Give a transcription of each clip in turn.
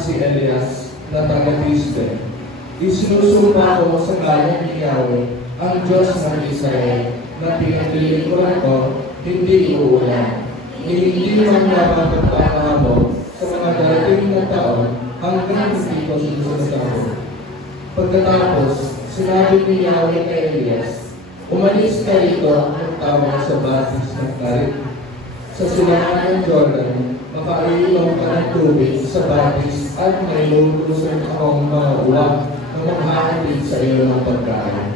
si Elias na taga-Tisbe. Isinusumpa ko sa ngalan ni Yahweh, ang Diyos ng Israel, na pinagdilingkuran ko, hindi uulan. Hindi man mapapagpapahamo sa mga darating na taon hanggang hindi ko susunod ako. Pagkatapos, sinabi ni Yahweh kay Elias, umalis ka rito ang tawag sa batis ng Karit. Sa silangan ng Jordan, makainom ka ng tubig sa batis at may lulusan akong mga uwak na maghahatid sa iyo ng pagkain.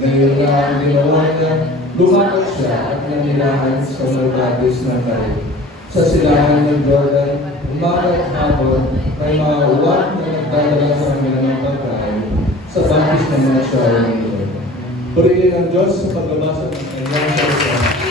Ngayon na ang ginawa niya, lumakad siya at nanilahan sa mga batis ng Karit. Sa silangan ng Jordan, umagat hapon, may mga uwak na nagdadala sa kanila ng pagkain sa batis ng mga siyawang ito. Purihin ang Diyos sa pagbabasa ng kanyang salita.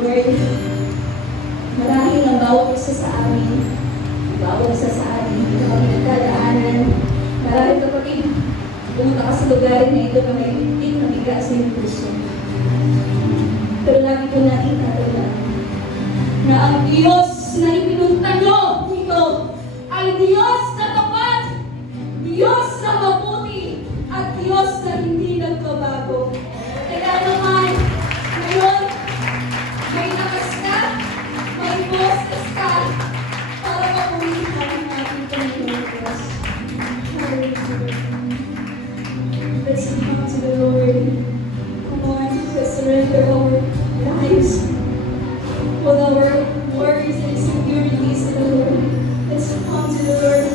Lord, marahil ang bawat isa sa amin, na nagdadaanan. Marahil kapatid, pumunta ka sa lugar na ito na may higpit na bigas sa iyong puso. Pero lagi ko natin tatandaan na ang Diyos na ipinunta nyo dito ay Diyos na tapat, Diyos na mabuti, at Diyos na hindi nagbabago. Kaya naman, ngayon, may lakas ka, may boses ka, para mapulihan ang ating Panginoon Diyos. Let's come to the Lord. Come on, let's surrender our lives, all our worries and insecurities to the Lord. Let's come to the Lord.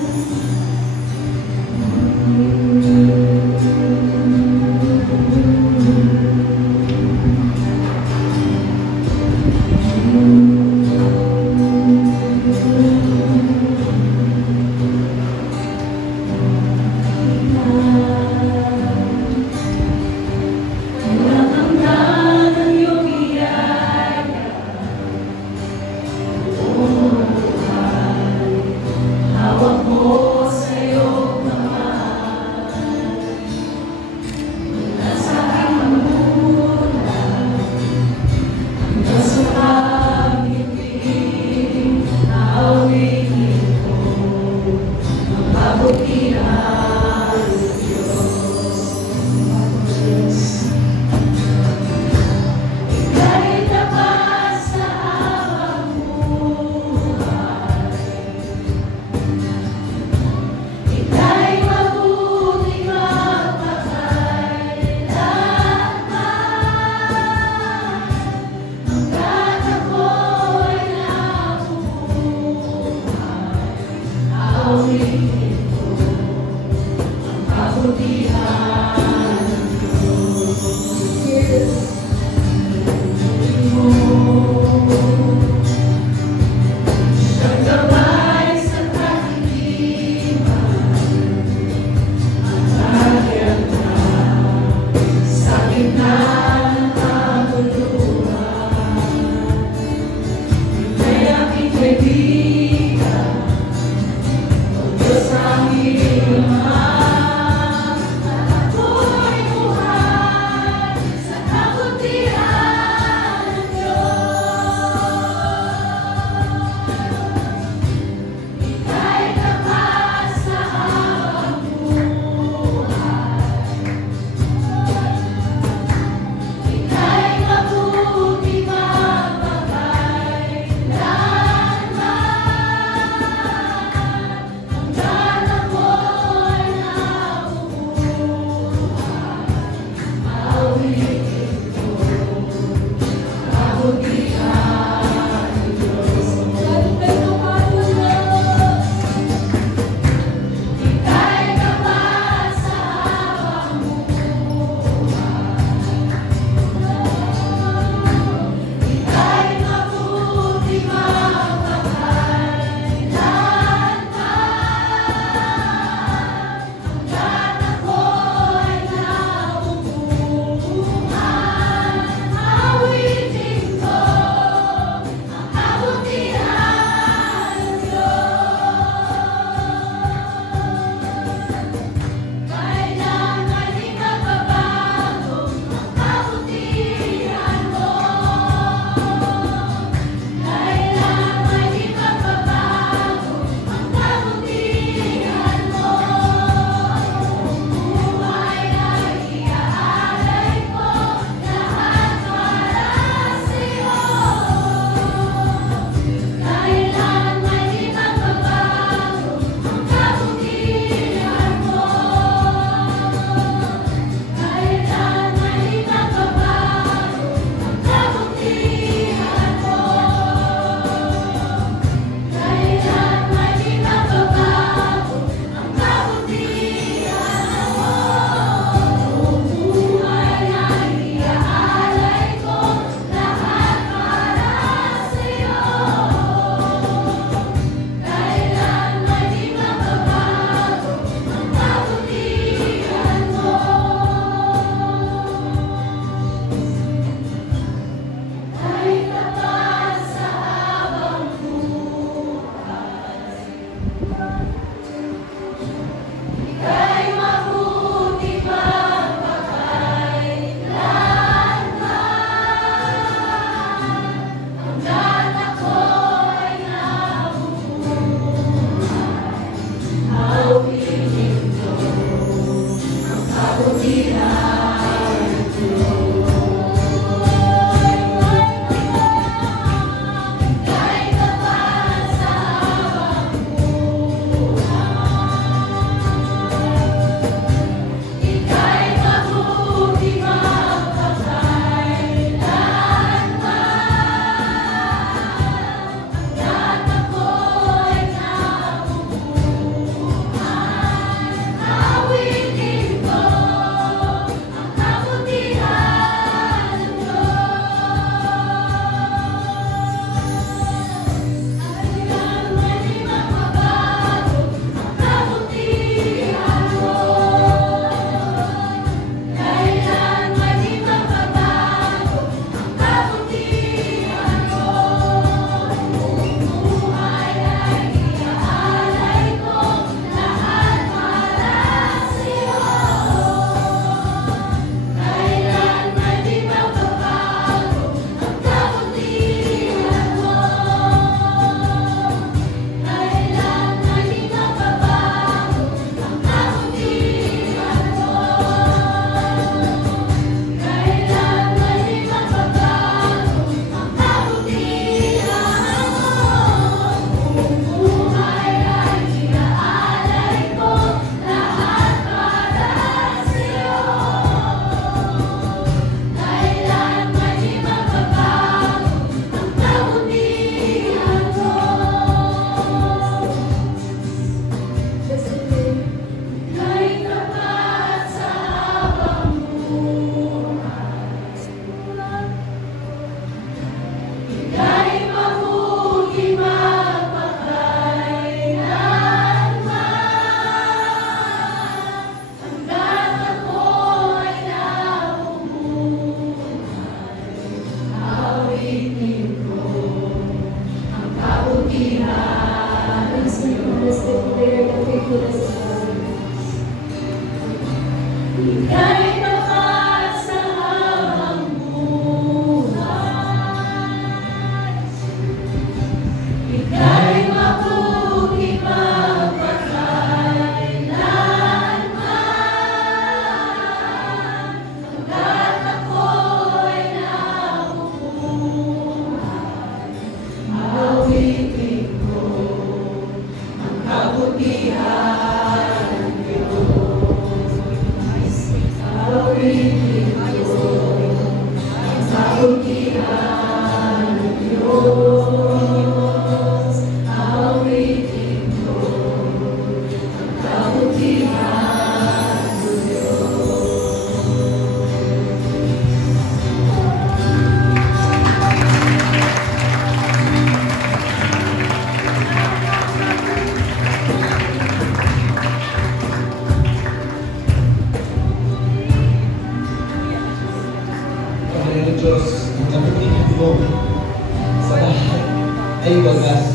ay wagas.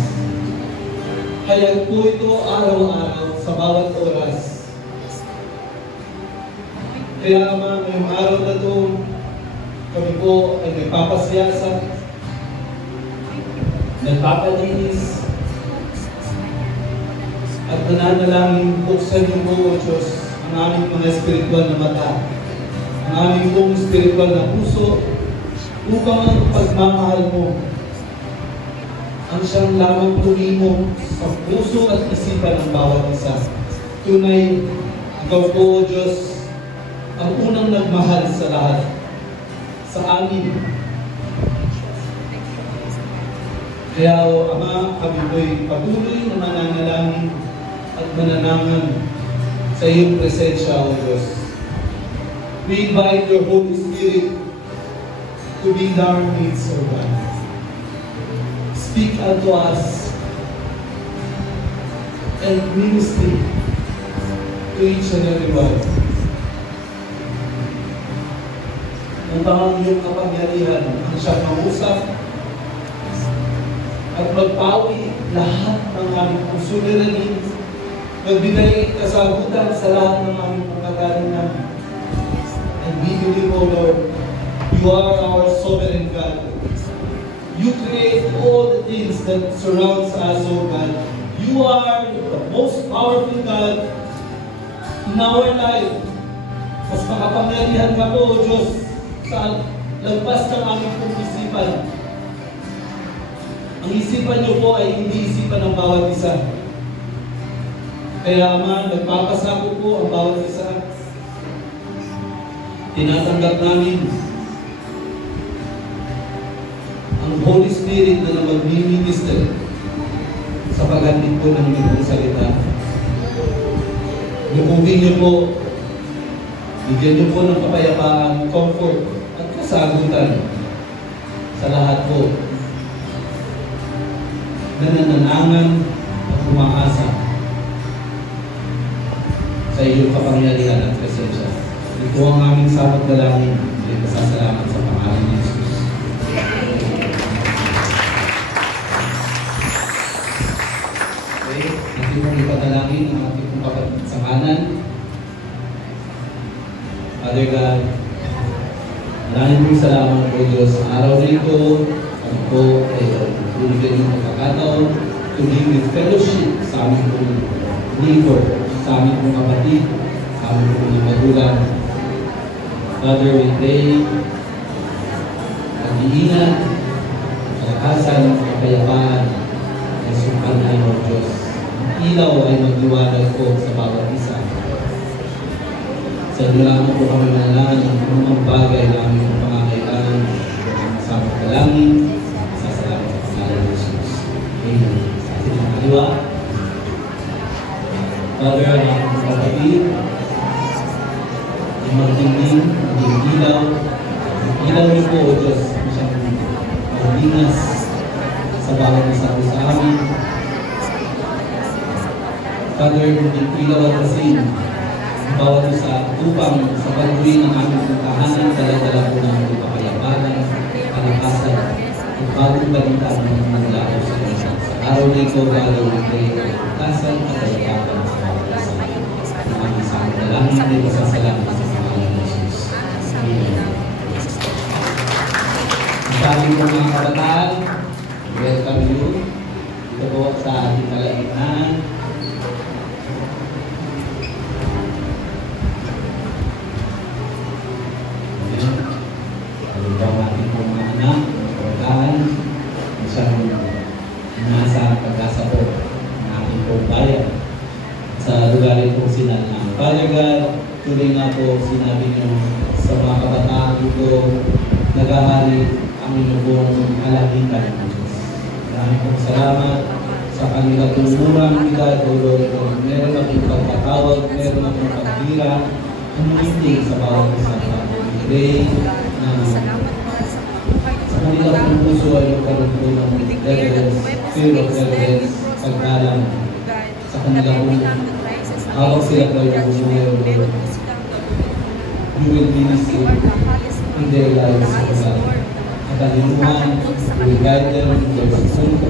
Kaya po ito araw-araw sa bawat oras. Kaya Ama, ngayong araw na ito, kami po ay nagpapasiyasa, nagpapalinis, at nananalangin buksan niyo po, O Diyos, ang aming mga espiritual na mata, ang aming pong espiritual na puso, upang ang pagmamahal mo ang siyang lamang tumimo sa puso at isipan ng bawat isa. Tunay, ikaw po, O Diyos, ang unang nagmahal sa lahat, sa amin. Kaya, O Ama, kami po'y patuloy na mananalangin at mananangan sa iyong presensya, O Diyos. We invite your Holy Spirit to be in our midst, O God. Speak unto us and minister to each and every one. Ang iyong kapangyarihan ang siyang mangusap at magpawi lahat ng aming suliranin, magbigay kasagutan sa lahat ng aming pagkakaroon. And we believe, O Lord, you are our sovereign God. You create all the things that surrounds us, O God. You are the most powerful God in our life. Mas makapangyarihan ka po, O Diyos, sa lagpas ng aming pong isipan. Ang isipan niyo po ay hindi isipan ng bawat isa. Kaya Ama, nagpapasako po ang bawat isa. Tinatanggap namin ang Holy Spirit na mag-minister sa paghatid po ng inyong salita. Lubugin niyo po, bigyan niyo po ng kapayapaan, comfort, at kasagutan sa lahat po na nananangan at umaasa sa iyong kapangyarihan at presensya. Ito ang aming samot dalangin. May pasasalamat sa pangalan ni Jesus. Okay, natin pong ipadalangin ang ating pong kapatid sa kanan. Father God, maraming pong salamat po Diyos sa araw na ito. Ako po ay binigyan ng pagkakataon to be with fellowship sa aming pong neighbor, sa aming pong kapatid, sa aming pong magulang. Father, we pray pag-iingat, kalakasan, kapayapaan, ay sumpanahin mo Diyos. Ang ilaw ay magdiwalag po sa bawat isa. Sa inyo lamang po kami manalangin ang mga bagay na aming pangangailangan sa pagkalangin, sa salamat sa pangalan ng Jesus. Amen. Sa ating mga kaliwa, Father, ang aking kapatid, ang magdingding, ang ilaw niyo po, O Diyos, ang siyang magdinas sa bawat isa po sa amin. Father, ang ilaw at asin, ang bawat isa upang sa pagbuwi ng aming tahanan, dala-dala po ng aming kapayapaan, kalakasan, at bagong balita ng mga laos sa isa. Sa araw na ito, Father, we pray kalakasan at kalakasan sa bawat isa. Ang aming sa aming dalangin ay masasalamat sa pangalan ng Jesus. Amen. Ang aming mga kabataan, welcome you. Ito po sa ating kalagitnaan. Ang ating mga anak, kabataan, isang nasa pagkasapot ng ating pong bayan sa lugar itong sinanang. Father God, tuloy nga po sinabi niyo sa mga kabataan dito, naghahari ang inyong buong kalahitan ng Diyos. Maraming pong salamat sa kanila tumurang edad, O Lord, kung meron akong pagkatawag, meron akong pagbira, umuliting sa bawat isang pag-ibig na sa kanila pong puso ay magkaroon po ng reverence, fear of reverence, pagkalang sa kanila pong hawak sila po ay bumuhay, O Lord. You will minister in their lives, O God. At alimuhan, we will guide them in their soul,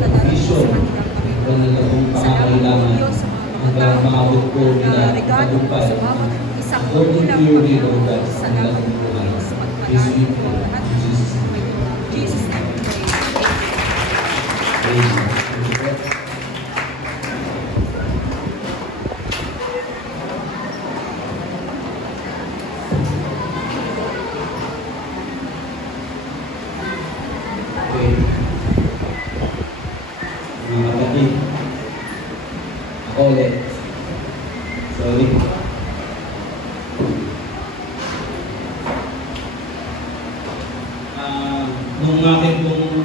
hanggang maabot po nila ang regalo po tagumpay. sa bawat isang According to magulang, your will, O Panginoon. God, sa Salamat kanilang po buhay. sa Please pagpalain be po praised. lahat. In Jesus' name. Jesus name we pray. Amen. Okay. Mga kapatid, ako ulit. Sorry. Nung akin pong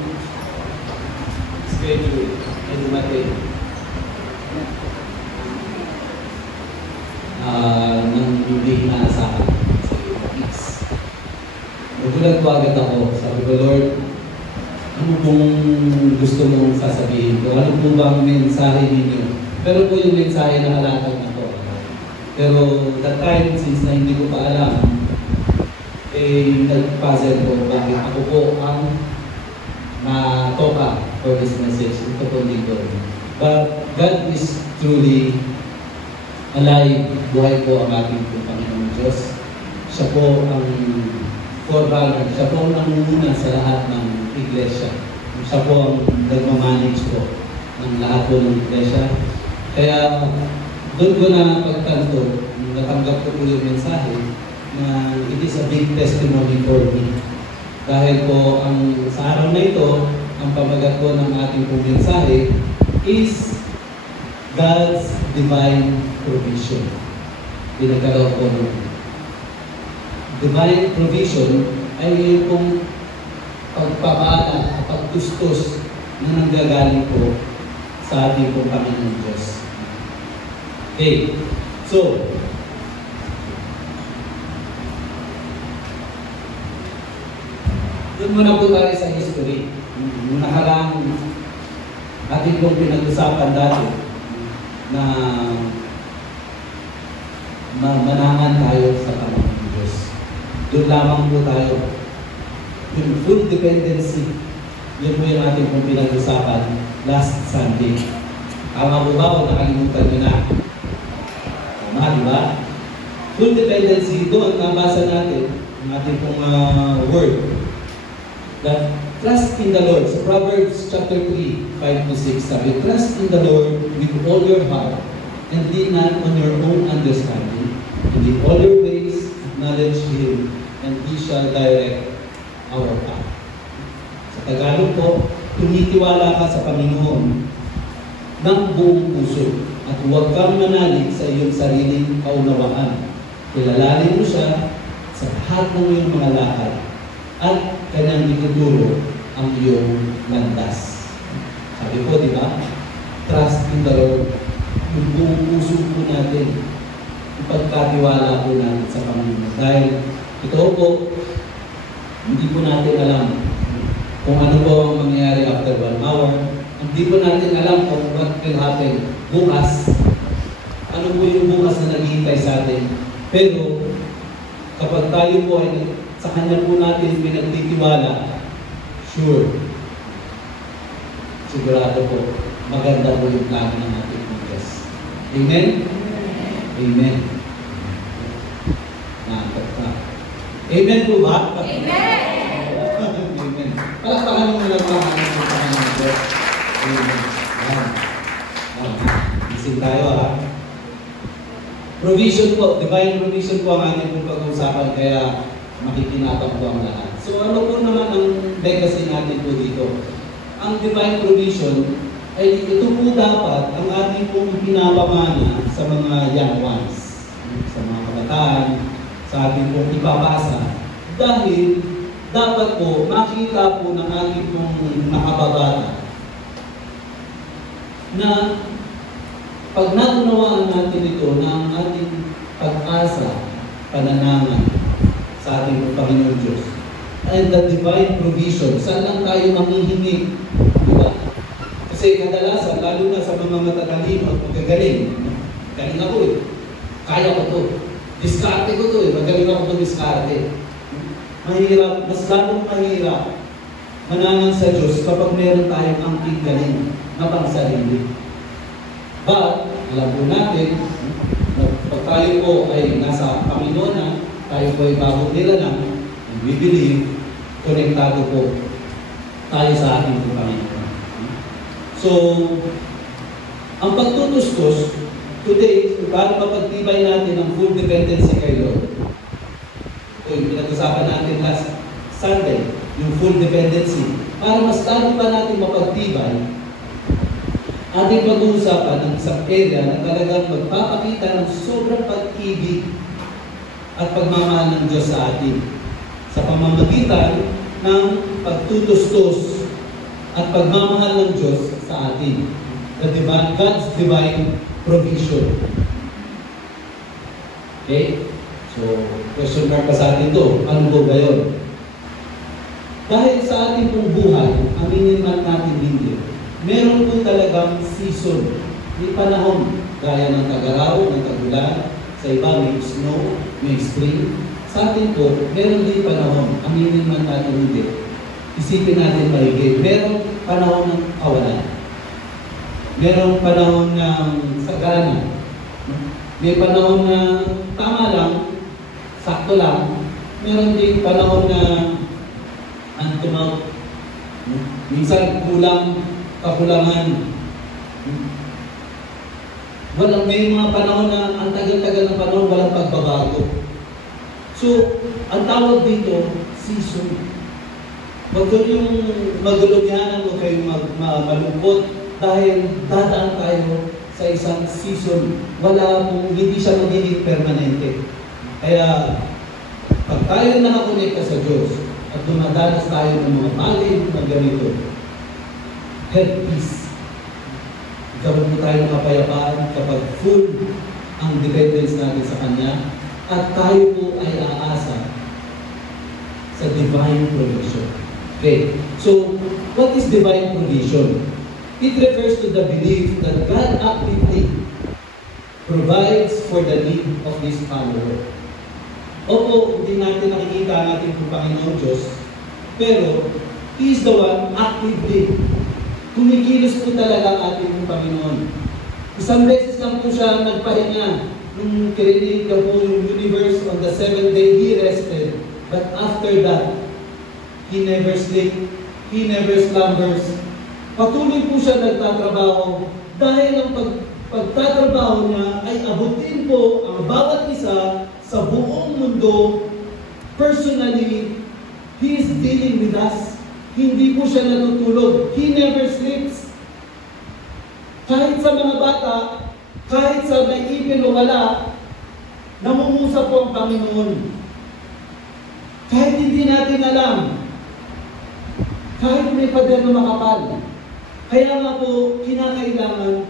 schedule ay dumating, nang hindi inaasahan sa weeks. Nagulat po agad ako. Sabi ko, Lord, ano pong gusto mong sasabihin ko? Ano po bang mensahe ninyo? Pero po yung mensahe na halatag na po. Pero that time, since na hindi ko pa alam, nag-puzzle ko bakit ako po ang matoka for this message. Ito po dito. But God is truly alive. Buhay po ang ating Panginoong Diyos. Siya po ang forerunner. Siya po ang nangunguna sa lahat ng iglesia. Siya po ang nagmamanage po ng lahat po ng iglesia. Kaya doon ko na pagtanto, natanggap ko po yung mensahe na it is a big testimony for me. Dahil po sa araw na ito, ang pamagat po ng ating pong mensahe is God's divine provision. Pinagkaraw po ng divine provision ay yung pong pagpapala, pagtustos na nanggagaling po sa ating pong Panginoon Diyos. Okay, so, doon muna po tayo sa history. Nung nakarang ating pong pinag-usapan dati na manangan tayo sa Panginoon Diyos. Doon lamang po tayo. Yung full dependency. Yun po yung ating pong pinag-usapan last Sunday. Tama po ba o nakalimutan nyo na? Tama, di ba? Full dependency, doon nabasa natin ang ating pong word. That trust in the Lord. So Proverbs chapter 3, 5-6 sabi, trust in the Lord with all your heart and lean not on your own understanding. And in all your ways acknowledge Him and He shall direct our path. Sa Tagalog po, tumitiwala ka sa Panginoon ng buong puso at huwag kang manalig sa iyong sariling kaunawaan. Kilalalin mo siya sa lahat ng iyong mga lakad at kanyang ituturo ang iyong landas. Sabi po, di ba? Trust in the Lord. Yung buong puso po natin. Ipagkatiwala po natin sa Panginoon. Dahil ito po, hindi po natin alam kung ano po ang mangyayari after 1 hour. Hindi po natin alam kung what will happen bukas. Ano po yung bukas na naghihintay sa atin. Pero, kapag tayo po ay sa Kanya po natin pinagtitiwala, sure, sigurado po, maganda po yung plano ng ating Diyos. Amen? Amen. Amen po ba? Amen! Amen. Palakpakan mo lang mga ng Diyos. Amen. Isip tayo ha. Provision po, divine provision po ang ating pong pag-uusapan, kaya makikinabang po ang lahat. So ano po naman ang legacy natin po dito? Ang divine provision ay ito po dapat ang ating pong pinapamana sa mga young ones, sa mga kabataan, sa ating pong ipapasa. Dahil dapat po makita po ng ating pong nakababata na pag naunawaan natin ito na ang ating pag-asa, pananangan sa ating Panginoon Diyos and the divine provision, saan lang tayo manghihingi? Diba? Kasi kadalasan, lalo na sa mga matatalino at magagaling, galing ako eh, kaya ko to, diskarte ko to eh, magaling ako to diskarte. Mahirap, mas lalong mahirap manangan sa Diyos kapag meron tayong angking galing na pangsarili. But, alam po natin, pag tayo po ay nasa Panginoon na, tayo po ay bagong nilalang, and we believe, konektado po tayo sa ating po Panginoon. So, ang pagtutustos, today, para mapagtibay natin ang full dependency kay Lord. Ito yung pinag-usapan natin last Sunday, yung full dependency. Para mas lalo pa natin mapagtibay, ating pag-uusapan ng isang area na talagang magpapakita ng sobrang pag-ibig at pagmamahal ng Diyos sa atin sa pamamagitan ng pagtutustos at pagmamahal ng Diyos sa atin. God's divine provision. Okay? So, question mark pa sa atin ito. Ano po ba yun? Dahil sa ating pong buhay, aminin man natin hindi, meron po talagang season. May panahon, gaya ng tag-araw, ng tag-ulan, sa iba may snow, may spring. Sa atin po, meron din panahon, aminin man natin hindi. Isipin natin maigit. Meron panahon ng kawalan. Merong panahon ng sagana. May panahon na tama lang, sakto lang. Meron din panahon na minsan kulang, kakulangan. May mga panahon na ang tagal-tagal ng panahon, walang pagbabago. So, ang tawag dito, season. Huwag yung magulugyanan o kayo malungkot dahil dadaan tayo sa isang season. Hindi siya magiging permanente. Kaya, pag tayo nakakonekta sa Diyos at dumadanas tayo ng mga bagay na ganito, have peace. Gawin mo tayo ng kapayapaan kapag full ang dependence natin sa Kanya at tayo po ay aasa sa divine provision. Okay, so what is divine provision? It refers to the belief that God actively provides for the need of His follower. Opo, hindi natin nakikita natin kung Panginoon Diyos, pero He is the one actively. Kumikilos po talaga ang ating Panginoon. Isang beses lang po siya nagpahinga. Nung kirinig ka po yung universe on the 7th day, He rested. But after that, He never sleep, He never slumbers. Patuloy po siya nagtatrabaho dahil ang pagtatrabaho niya ay abutin po ang bawat isa sa buong mundo. Personally, He is dealing with us. Hindi po siya natutulog. He never sleeps. Kahit sa mga bata, kahit sa may ipin o wala, namumusa po ang Panginoon. Kahit hindi natin alam, kahit may pader na makapal. Kaya nga po, kinakailangan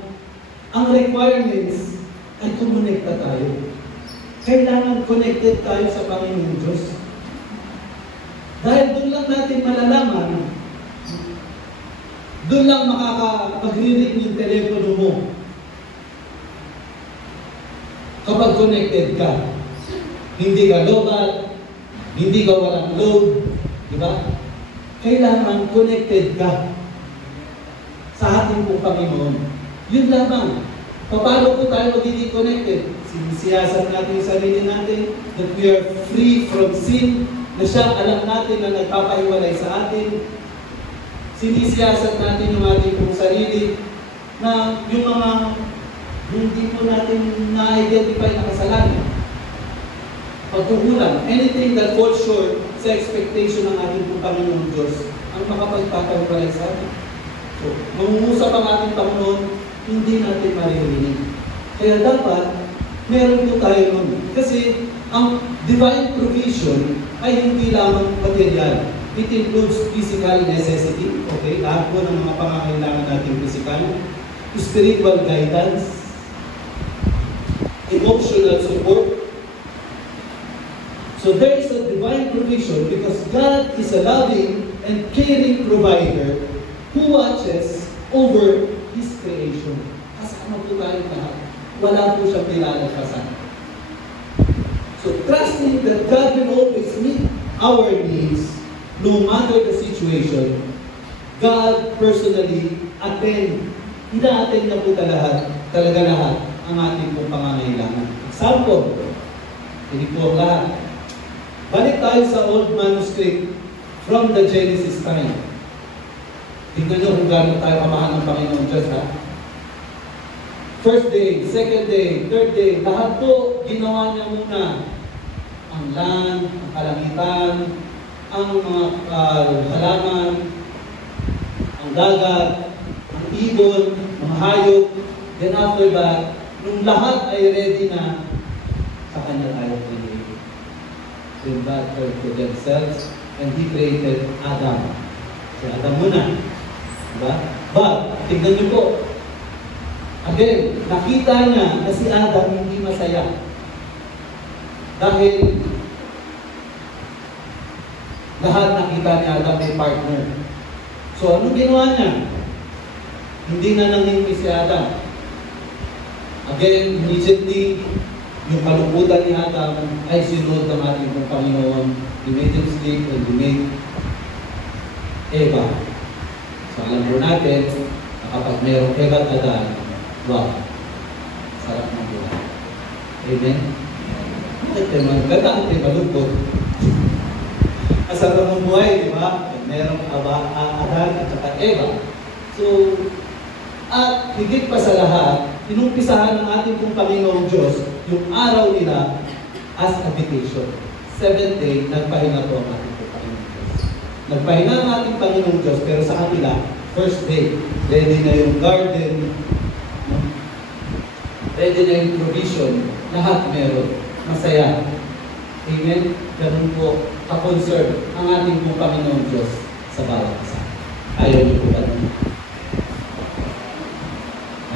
ang requirements ay kumonekta tayo. Kailangan connected tayo sa Panginoon Diyos. Dahil doon lang natin malalaman, doon lang makakapag-ring yung telepono mo. Kapag connected ka, hindi ka local, hindi ka walang load, di ba? Kailangan connected ka sa ating pong Panginoon. Yun lamang. Paano po tayo magiging connected? Sinisiyasat natin yung sarili natin that we are free from sin, na siya alam natin na nagpapahiwalay sa atin. Sinisiyasat natin yung ating pong sarili na yung mga hindi po natin na-identify na kasalanan. Pagkukulang, anything that falls short sa expectation ng ating pong Panginoon Diyos ang makapagpapahiwalay sa atin. So, mangungusap ang ating Panginoon, hindi natin maririnig. Kaya dapat, meron po tayo nun. Kasi, ang divine provision ay hindi lamang material. It includes physical necessity, okay? Lahat po ng mga pangangailangan natin physical, spiritual guidance, emotional support. So there is a divine provision because God is a loving and caring provider who watches over His creation. Kasama po tayo lahat. Wala po siyang nilalagpasan. So trusting that God will always meet our needs, no matter the situation, God personally attend ina-attend na po talaga lahat ang ating pong pangangailangan. Example, hindi po ang lahat. Balik tayo sa old manuscript from the Genesis time. Tingnan nyo kung gano'n tayo kamahal ng Panginoon Diyos, ha? First day, second day, third day, lahat po ginawa niya muna. Ang land, ang kalangitan, ang mga halaman, ang dagat, ang ibon, mga hayop. Then after that, nung lahat ay ready na, sa kanya tayo created. Then God turned to themselves and He created Adam. Si Adam muna. Diba? But, tignan niyo po. Again, nakita niya na si Adam hindi masaya. Dahil lahat nakita ni Adam may partner. So, anong ginawa niya? Hindi na nangingi si Adam. Again, immediately, yung kalungkutan ni Adam ay sinunod ng ating Panginoon. He made him sleep and he made Eva. So, alam po natin na kapag mayroong Eva at Adan, wow, sarap ng buhay. Amen? Bakit kayo maganda at kayo malungkot? Masarap ng buhay, di ba? Mayroong Adan at saka Eva. So, at higit pa sa lahat, inumpisahan ng ating pong Panginoong Diyos yung araw nila as a vacation. Seventh day, nagpahinga po ang ating pong Panginoong Diyos. Nagpahinga ang ating Panginoong Diyos, pero sa kanila, first day, ready na yung garden, ready na yung provision, lahat meron. Masaya. Amen? Ganun po, ka-concern ang ating pong Panginoong Diyos sa bawat isa. Ayaw niyo po ba nun?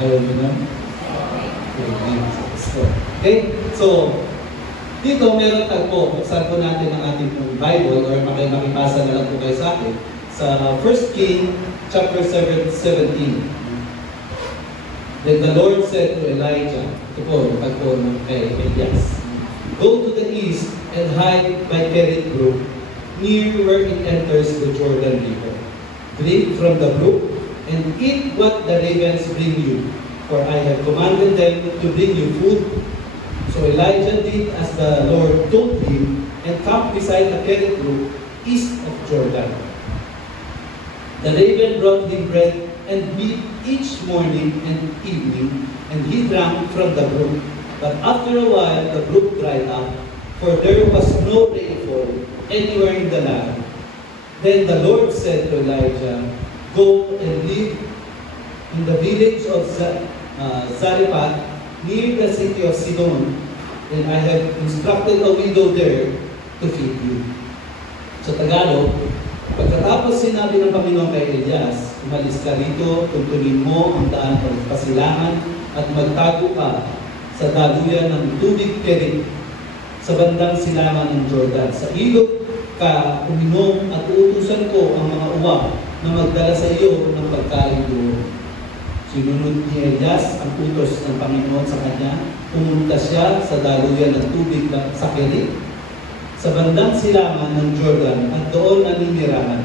Ayaw niyo nun? Okay? So, dito meron tagpo. Buksan po natin ang ating pong Bible or makipasa na lang po kayo sa akin. Sa 1 King chapter 17. Then the Lord said to Elijah, ito po, tagpo ng kay Elias, go to the east and hide by Kerit Brook, near where it enters the Jordan River. Drink from the brook and eat what the ravens bring you, for I have commanded them to bring you food. So Elijah did as the Lord told him and camped beside the Kerit Brook, east of Jordan. The raven brought him bread and meat each morning and evening, and he drank from the brook. But after a while, the brook dried up, for there was no rainfall anywhere in the land. Then the Lord said to Elijah, go and live in the village of Zarephath, near the city of Sidon, and I have instructed a widow there to feed you. Sa Tagalog, pagkatapos sinabi ng Panginoon kay Elias, umalis ka rito, tuntunin mo ang daan ng pasilangan at magtago ka sa daluyan ng tubig Kerit sa bandang silangan ng Jordan. Sa ilog ka uminom at uutusan ko ang mga uwak na magdala sa iyo ng pagkain doon. Sinunod ni Elias ang utos ng Panginoon sa kanya. Pumunta siya sa daluyan ng tubig sa Kerit sa bandang silangan ng Jordan at doon nanirahan.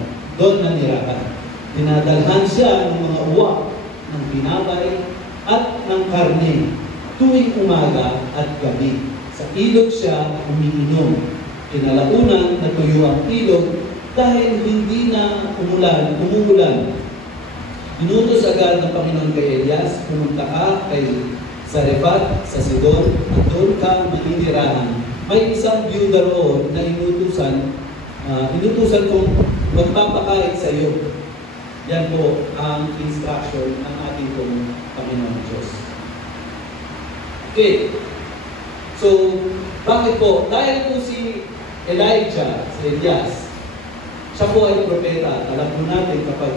Dinadalhan siya ng mga uwak, ng binabay at ng karne tuwing umaga at gabi. Sa ilog siya umiinom. Kinalaunan natuyo ang ilog dahil hindi na umuulan. Inutos agad ng Panginoon kay Elias, pumunta ka kay Zarephath sa Sidon at doon ka maninirahan. May isang byuda roon na inutusan kong magpapakait sa iyo. Yan po ang instruction ng ating Panginoon Diyos. Okay. So, bakit po? Dahil po si Elijah, si Elias, siya po ay propeta. Alam po natin kapag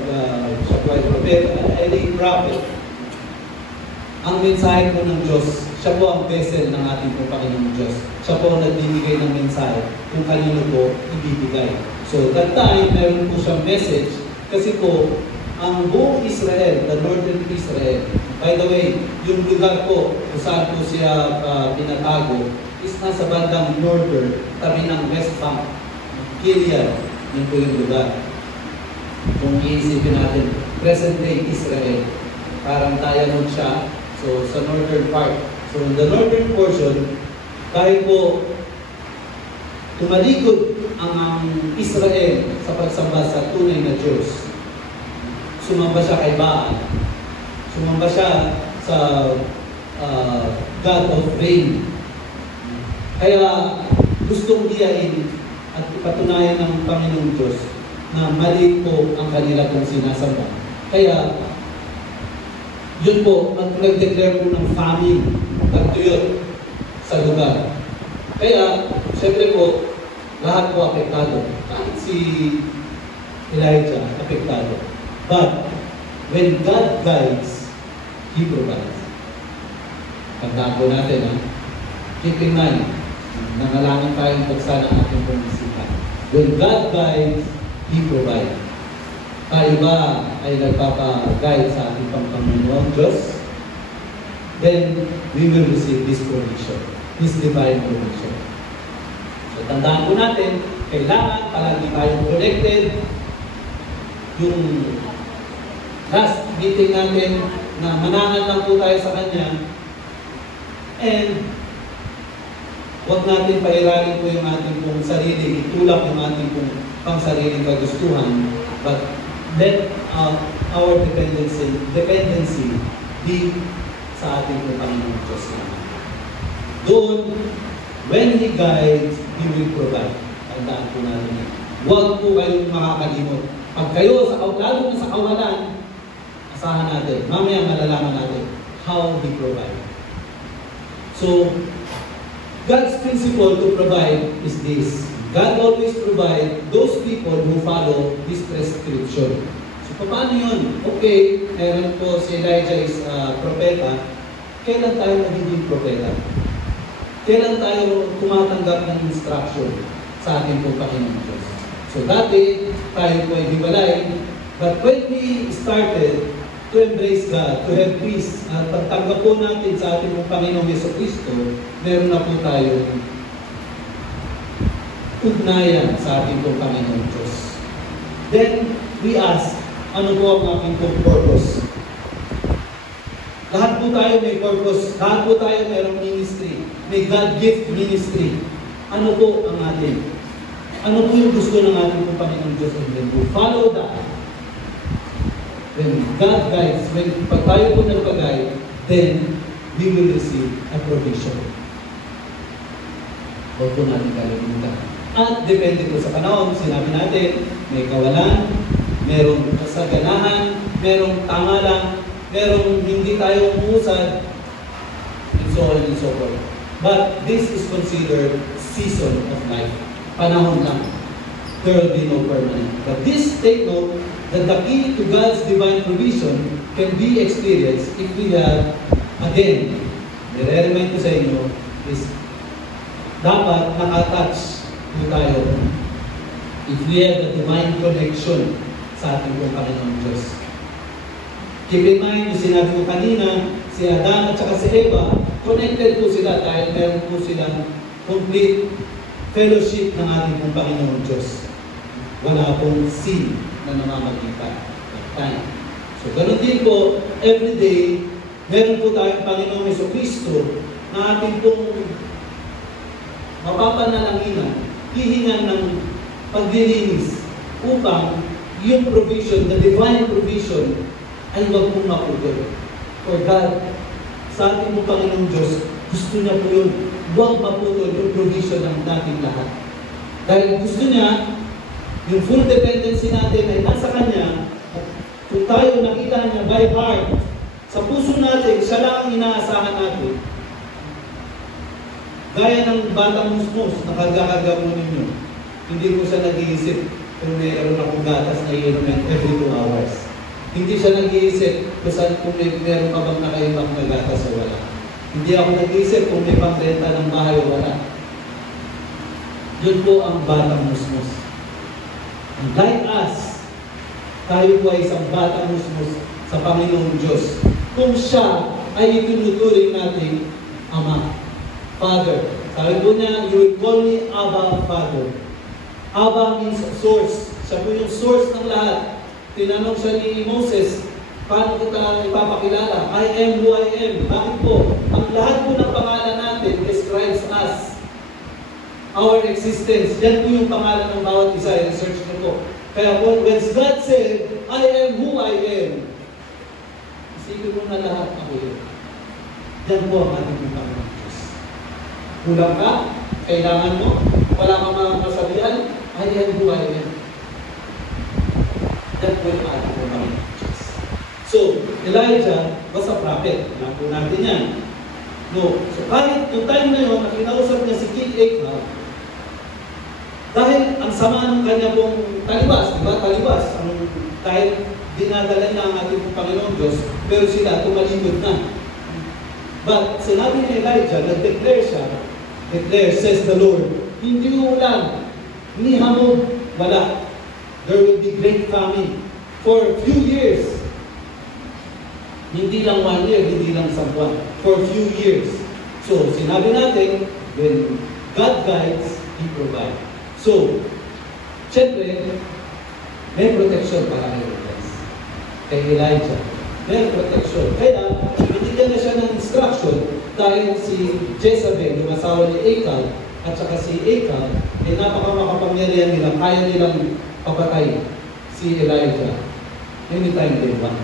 siya po ay propeta, ay prophet. Ang mensahe po ng Diyos, siya po ang vessel ng ating Panginoong Diyos. Siya po ang nagbibigay ng mensahe kung kanino po ibibigay. So, that time, meron po siyang message kasi po, ang buong Israel, the northern Israel, by the way, yung lugar po kung saan po siya pinatago is nasa bandang northern, tabi ng West Bank, Gilead, yun po yung lugar. Kung iisipin natin, present day Israel, Parang diamond siya. So, sa northern part. So, in the northern portion, kahit po tumalikod ang Israel sa pagsamba sa tunay na Diyos. Sumamba siya kay Baal. Sumamba siya sa God of Rain. Kaya gustong iyain at ipatunayan ng Panginoong Diyos na mali po ang kanila pong sinasamba. Kaya, yun po, nag-declare po ng famine, nagtuyot sa lugar. Kaya, siyempre po, lahat po apektado. Kahit si Elijah, apektado. But, when God guides, He provides. Tandaan po natin, ha? Keep in mind, nanalangin tayong pagsa ng ating pumisipan. When God guides, He provides. Tayo ba ay nagpapa-guide sa ating Panginoong Diyos? Then, we will receive this provision, this divine provision. So, tandaan po natin, kailangan palagi tayong connected. Yung last meeting natin na manangan lang po tayo sa Kanya, and huwag natin pairalin po yung ating pong sarili, itulak yung ating pong pang-sariling kagustuhan, but let our dependency be sa ating pong Panginoong Diyos naman. Doon, when He guides, He will provide. Tandaan po natin. Huwag po kayong makakalimot. Pag kayo, lalo na sa kawalan, asahan natin, mamaya malalaman natin how He provides. So, God's principle to provide is this. God always provide those people who follow His prescription. So, paano yun? Okay, meron po si Elijah is propeta. Kailan tayo nagiging propeta? Kailan tayo tumatanggap ng instruction sa ating po Panginoon Diyos? So, dati, tayo po ay hiwalay. But when we started to embrace God, to have peace, at pagtanggap po natin sa ating pong Panginoong Jesucristo, meron na po tayo ugnayan sa ating pong Panginoong Diyos. Then, we ask, ano po ang ating pong purpose? Lahat po tayo may purpose. Lahat po tayo mayroong ministry. May God-gift ministry. Ano po ang ating? Ano po yung gusto ng ating pong Panginoong Diyos? And then we follow that. When God guides, when pag tayo po nagpag-guide, then we will receive a provision. Huwag po natin kalimutan. At depende po sa panahon, sinabi natin, may kawalan, merong kasaganahan, merong tama lang, merong hindi tayo umusad, and so on and so forth. But this is considered season of life. Panahon lang. There will be no permanent. But this take note that the key to God's divine provision can be experienced if we have, again, nire-remind ko sa inyo, is dapat nakatouch po tayo if we have the divine connection sa ating pong Panginoong Diyos. Keep in mind, yung sinabi ko kanina, si Adan at saka si Eva, connected po sila dahil meron po silang complete fellowship ng ating pong Panginoong Diyos. Wala pong sin na namamagitan at time. So, ganun din po, everyday, meron po tayong Panginoong Jesucristo na ating pong mapapanalangin, hihingan ng paglilinis upang yung provision, the divine provision, ay huwag mong maputol. For God, sa ating pong Panginoong Diyos, gusto niya po yun, huwag maputol yung provision ng dating lahat. Dahil gusto niya, yung full dependency natin ay nasa Kanya, at kung tayo nakita niya by heart, sa puso natin, siya lang ang inaasahan natin. Gaya ng batang musmos na karga-karga mo ninyo, hindi ko siya nag-iisip kung mayroon akong gatas na iinumin every 2 hours. Hindi siya nag-iisip kung mayroon pa bang nakaibang na gatas o wala. Hindi ako nag-iisip kung may pangrenta ng bahay o wala. Yun po ang batang musmos. And like us, tayo po ay isang batang musmos sa Panginoong Diyos. Kung siya ay itinuturing natin Ama, Father. Sabi po niya, you will call me Abba, Father. Abba means source. Siya po yung source ng lahat. Tinanong siya ni Moses, Paano kita ipapakilala? I am who I am. Bakit po? Ang lahat po ng pangalan natin describes us. Our existence. Yan po yung pangalan ng bawat isa. Research nyo po. Kaya po, when God said, I am who I am, isipin mo na lahat ako yun. Yan po ang ating Panginoon Diyos. Kulang ka? Kailangan mo? Wala kang mga masabihan? I am who I am. Yan po yung ating Panginoon Diyos. So, Elijah was a prophet. Alam po natin yan. No. So, kahit yung time na yun, nakinausap niya si King Ahab, dahil ang sama ng kanya pong talibas, di ba? Talibas. Dahil dinadala niya ang ating Panginoon Diyos, pero sila tumalikod na. But sinabi ni Elijah, nag-declare siya, declare, says the Lord, hindi uulan, ni hamog, wala. There will be great famine for a few years. Hindi lang 1 year, hindi lang 1 buwan. For a few years. So, sinabi natin, when God guides, He provides. So, syempre, may protection para kay Elijah. May protection. Kaya, binigyan na siya ng instruction dahil si Jezebel, yung asawa ni Ahab, at saka si Ahab, ay napaka-makapangyarihan nila, kaya nilang papatay si Elijah. Anytime they want.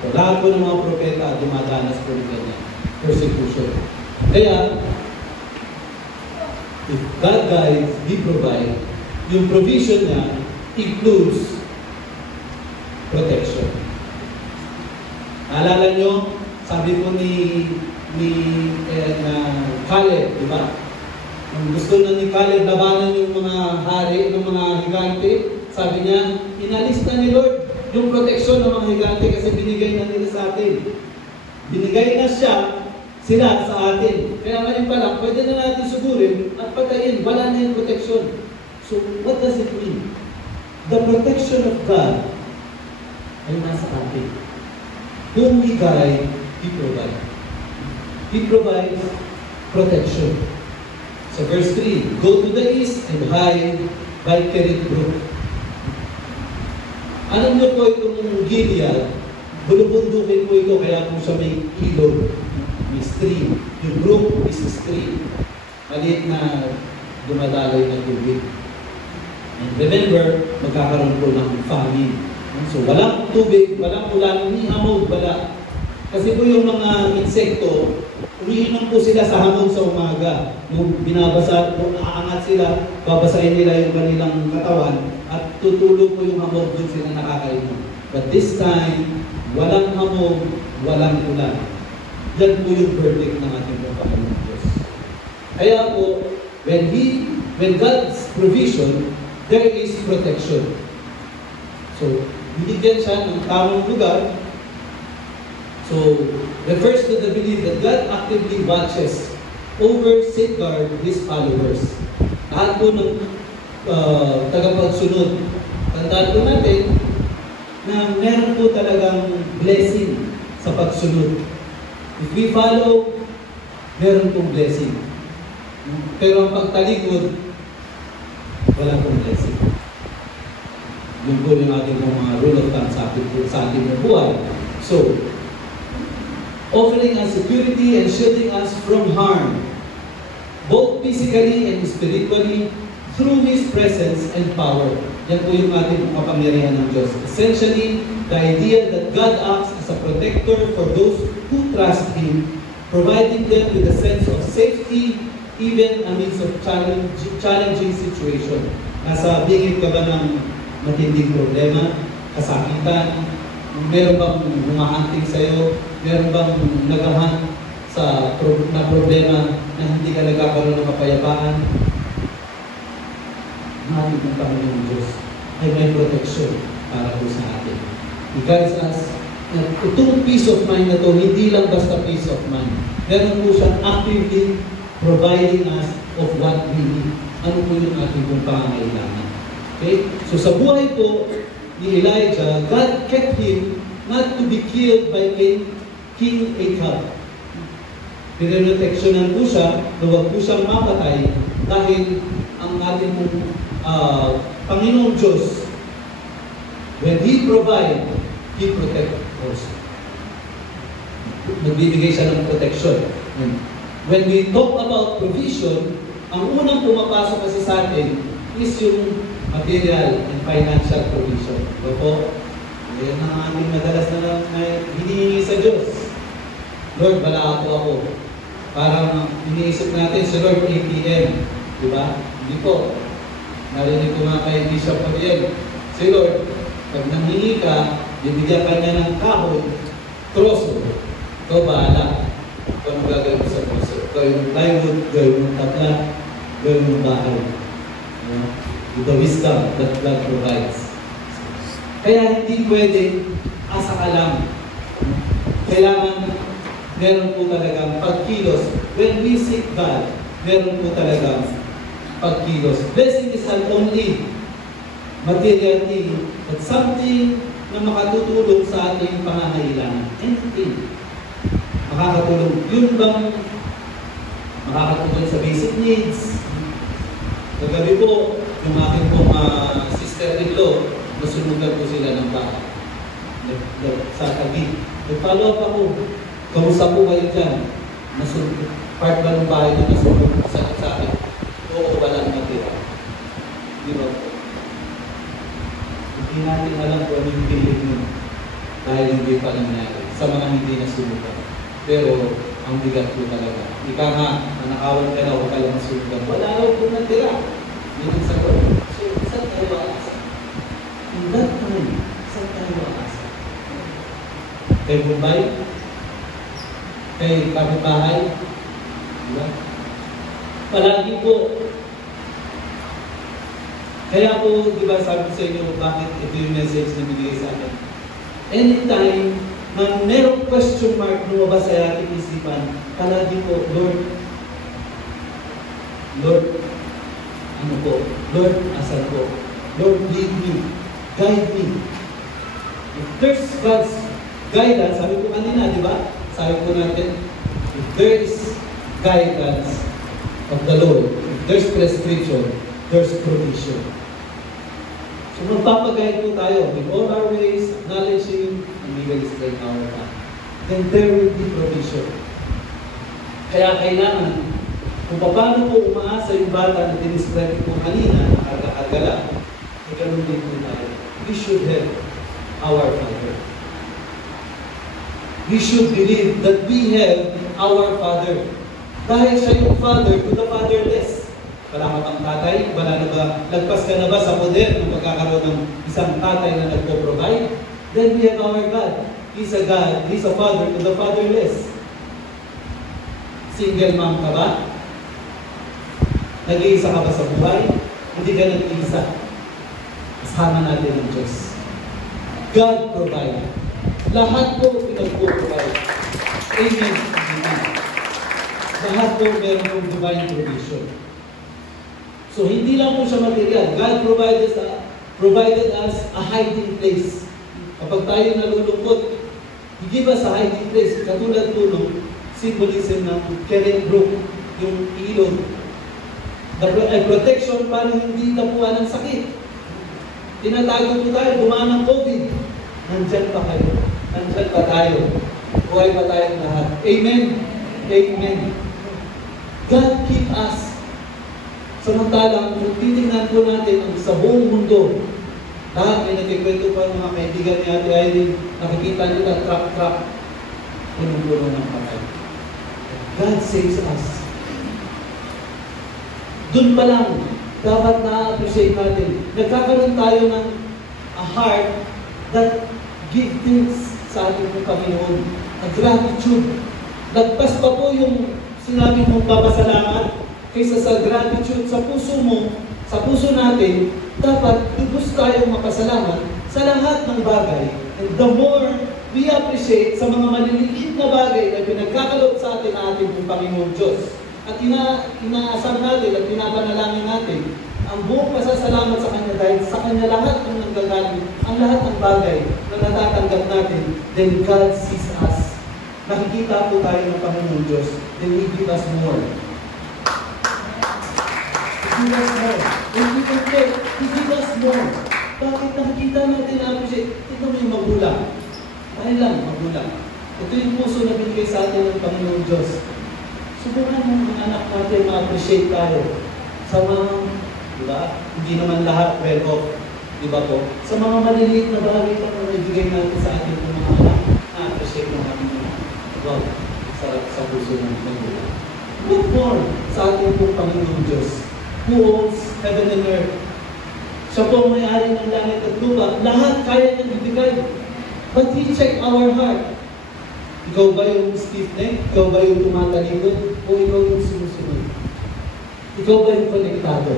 So, lahat po ng mga propeta dumadanas po ng ganyan. Persecution. Kaya, if God guides, He provides, yung provision niya includes protection. Naalala nyo, sabi po ni Caleb, di ba? Nung gusto na ni Caleb labanan yung mga hari, ng mga higante, sabi niya, inalis na ni Lord yung protection ng mga higante kasi binigay na nila sa atin. Binigay na sila sa atin. Kaya ngayon pa lang, pwede na natin sugurin at patayin. Wala na yung protection. So, what does it mean? The protection of God ay nasa atin. Whom we guide, He provides. He provides protection. So, verse 3, go to the east and hide by Kerit Brook. Alam niyo po itong Gilead, bulubundukin po ito, kaya po siya may ilog. May stream. Yung brook is a stream. Maliit na dumadaloy ng tubig. And remember, magkakaroon po ng famine. So walang tubig, walang ulan, ni hamog, wala. Kasi po yung mga insekto, umiinom po sila sa hamog sa umaga. Nung binabasa, kung aangat sila, babasahin nila yung kanilang katawan at tutulog po yung hamog doon sila nakakainom. But this time, walang hamog, walang ulan. Yan po yung verdict ng ating Panginoon Diyos. Kaya po, when God's provision, there is protection. So, binigyan siya ng tamang lugar. So, refers to the belief that God actively watches over, safeguard His followers. Lahat po ng tagapagsunod. Tandaan po natin na meron po talagang blessing sa pagsunod. If we follow, meron pong blessing. Pero ang pagtalikod, wala pong blessing. Yun po yung ating mga rule of thumb sa ating buhay. So, offering us security and shielding us from harm, both physically and spiritually, through His presence and power. Yan po yung ating kapangyarihan ng Diyos. Essentially, the idea that God acts as a protector for those who trust Him, providing them with a sense of safety even amidst of challenging situation. Nasa bingit ka ba ng matinding problema, kasakitan, meron bang humahanting sa'yo, meron bang nagahan sa problema na hindi ka nagkakaroon ng kapayapaan? Ang ating Panginoon Diyos ay may protection para po sa atin. He guides us. Itong peace of mind na to, hindi lang basta peace of mind. Meron po siyang actively providing us of what we need. Ano po yung ating pong pangangailangan. Okay? So sa buhay po ni Elijah, God kept him not to be killed by King Ahab. Pinoteksyonan po siya na huwag po siyang mapatay dahil ang ating Panginoong Diyos, when He provide, He protect. also. Magbibigay siya ng protection. When we talk about provision, ang unang pumapasok kasi sa atin is yung material and financial provision. Opo, yan ang ating madalas na hinihingi sa Diyos. Lord, wala ako. Parang iniisip natin si Lord ATM. Di ba? Hindi po. Narinig ko nga kay Bishop Gabriel. Si Lord, pag nanghingi ka, bibigyan ka niya ng kahoy, troso. Ikaw bahala. Kung ano gagawin mo sa troso. Gawin mo plywood, gawin mo takla, gawin mo bahay. With the wisdom that God provides. Kaya hindi pwede asa ka lang. Kailangan meron po talagang pagkilos. When we seek God, meron po talagang pagkilos. Blessing is not only material thing, but something na makatutulong sa ating pangangailangan. Anything. Makakatulong. Yun bang makakatulong sa basic needs? Kagabi po, yung aking pong sister-in-law, nasunugan po sila ng bahay. Sa tabi. Nag-follow up ako. Kamusta po kayo dyan? Part ba ng bahay na nasunog sa akin? Oo, walang natira. Di ba? Hindi natin alam kung ano yung pilit nyo dahil hindi pa nangyari sa mga hindi nasunugan. Pero, ang bigat po talaga. Ika nga, nanakawan ka na, huwag ka lang nasunugan. Wala raw po natira. Yun ang sagot. So, saan tayo aasa? In that time, saan tayo aasa? Kay Mumbai? Kay kapitbahay? Diba? Palagi po. Kaya po, di ba, sabi ko sa inyo, bakit ito yung message na binigay sa akin? Anytime na merong question mark lumabas sa ating isipan, palagi po, Lord, ano po? Lord, asan po? Lord, lead me. Guide me. If there's God's guidance, sabi ko kanina, di ba? Sabi ko natin, if there is guidance of the Lord, if there's prescription, there's provision. So magpapagayad po tayo with all our ways, acknowledging, and we will straight our path. Then there will be provision. Kaya kailangan, kung paano po umaasa yung bata na diniscribe ko kanina, karga-karga lang, ay ganun din po tayo. We should have our Father. We should believe that we have our Father. Dahil siya yung Father to the fatherless. Wala ka pang tatay? Wala na ba? Lagpas ka na ba sa poder ng pagkakaroon ng isang tatay na nagpo-provide? Then we have our God. He's a God. He's a Father to the fatherless. Single mom ka ba? Nag-iisa ka ba sa buhay? Hindi ka nag-iisa. Kasama natin ang Diyos. God provide. Lahat po pinag-provide. Amen. Amen. Lahat po meron pong divine provision. So, hindi lang po siya material. God provided us a hiding place. Kapag tayo nalulungkot, He give us a hiding place. Katulad po nung symbolism ng Keren Brook, yung ilog. Protection para hindi tapuan ng sakit. Tinatago po tayo, dumaan ng COVID. Nandyan pa kayo. Nandyan pa tayo. Buhay pa tayong lahat. Amen. Amen. God keep us. Samantalang, kung titignan po natin ang sa buong mundo, lahat may nagkikwento pa mga kaibigan ni Ate Irene, nakikita nila truck, punong-puno ng patay. God saves us. Doon pa lang, dapat na-appreciate natin. Nagkakaroon tayo ng a heart that give thanks sa ating Panginoon. A gratitude. Lagpas pa po yung sinabi mong papasalamat kaysa sa gratitude sa puso mo, sa puso natin, dapat lubos tayong mapasalamat sa lahat ng bagay. And the more we appreciate sa mga maliliit na bagay na pinagkakaloob sa atin ang ating Panginoon Diyos. At inaasam natin at pinapanalangin natin ang buong pasasalamat sa Kanya dahil sa Kanya lahat ng nanggagaling, ang lahat ng bagay na natatanggap natin, then God sees us. Nakikita po tayo ng Panginoon Diyos, then He give us more. He give us more. When we compare, He give us more. Bakit nakikita natin na-appreciate? Tignan mo yung magulang. Tayo lang, magulang. Ito yung puso na binigay sa atin ng Panginoong Diyos. Subukan ng mga anak natin, ma-appreciate tayo. Sa mga, di ba? Hindi naman lahat well-off. Di ba po? Sa mga maliliit na bagay pa na ibigay natin sa atin ng mga anak, na-appreciate ng Panginoon. Diba? Sa puso ng Panginoon. What more sa ating pong Panginoong Diyos, who owns heaven and earth? Siya po ang may-ari ng langit at lupa. Lahat kaya niyang ibigay. But He checked our heart. Ikaw ba yung stiff neck? Ikaw ba yung tumatalikod? O ikaw yung sumusunod? Ikaw ba yung konektado?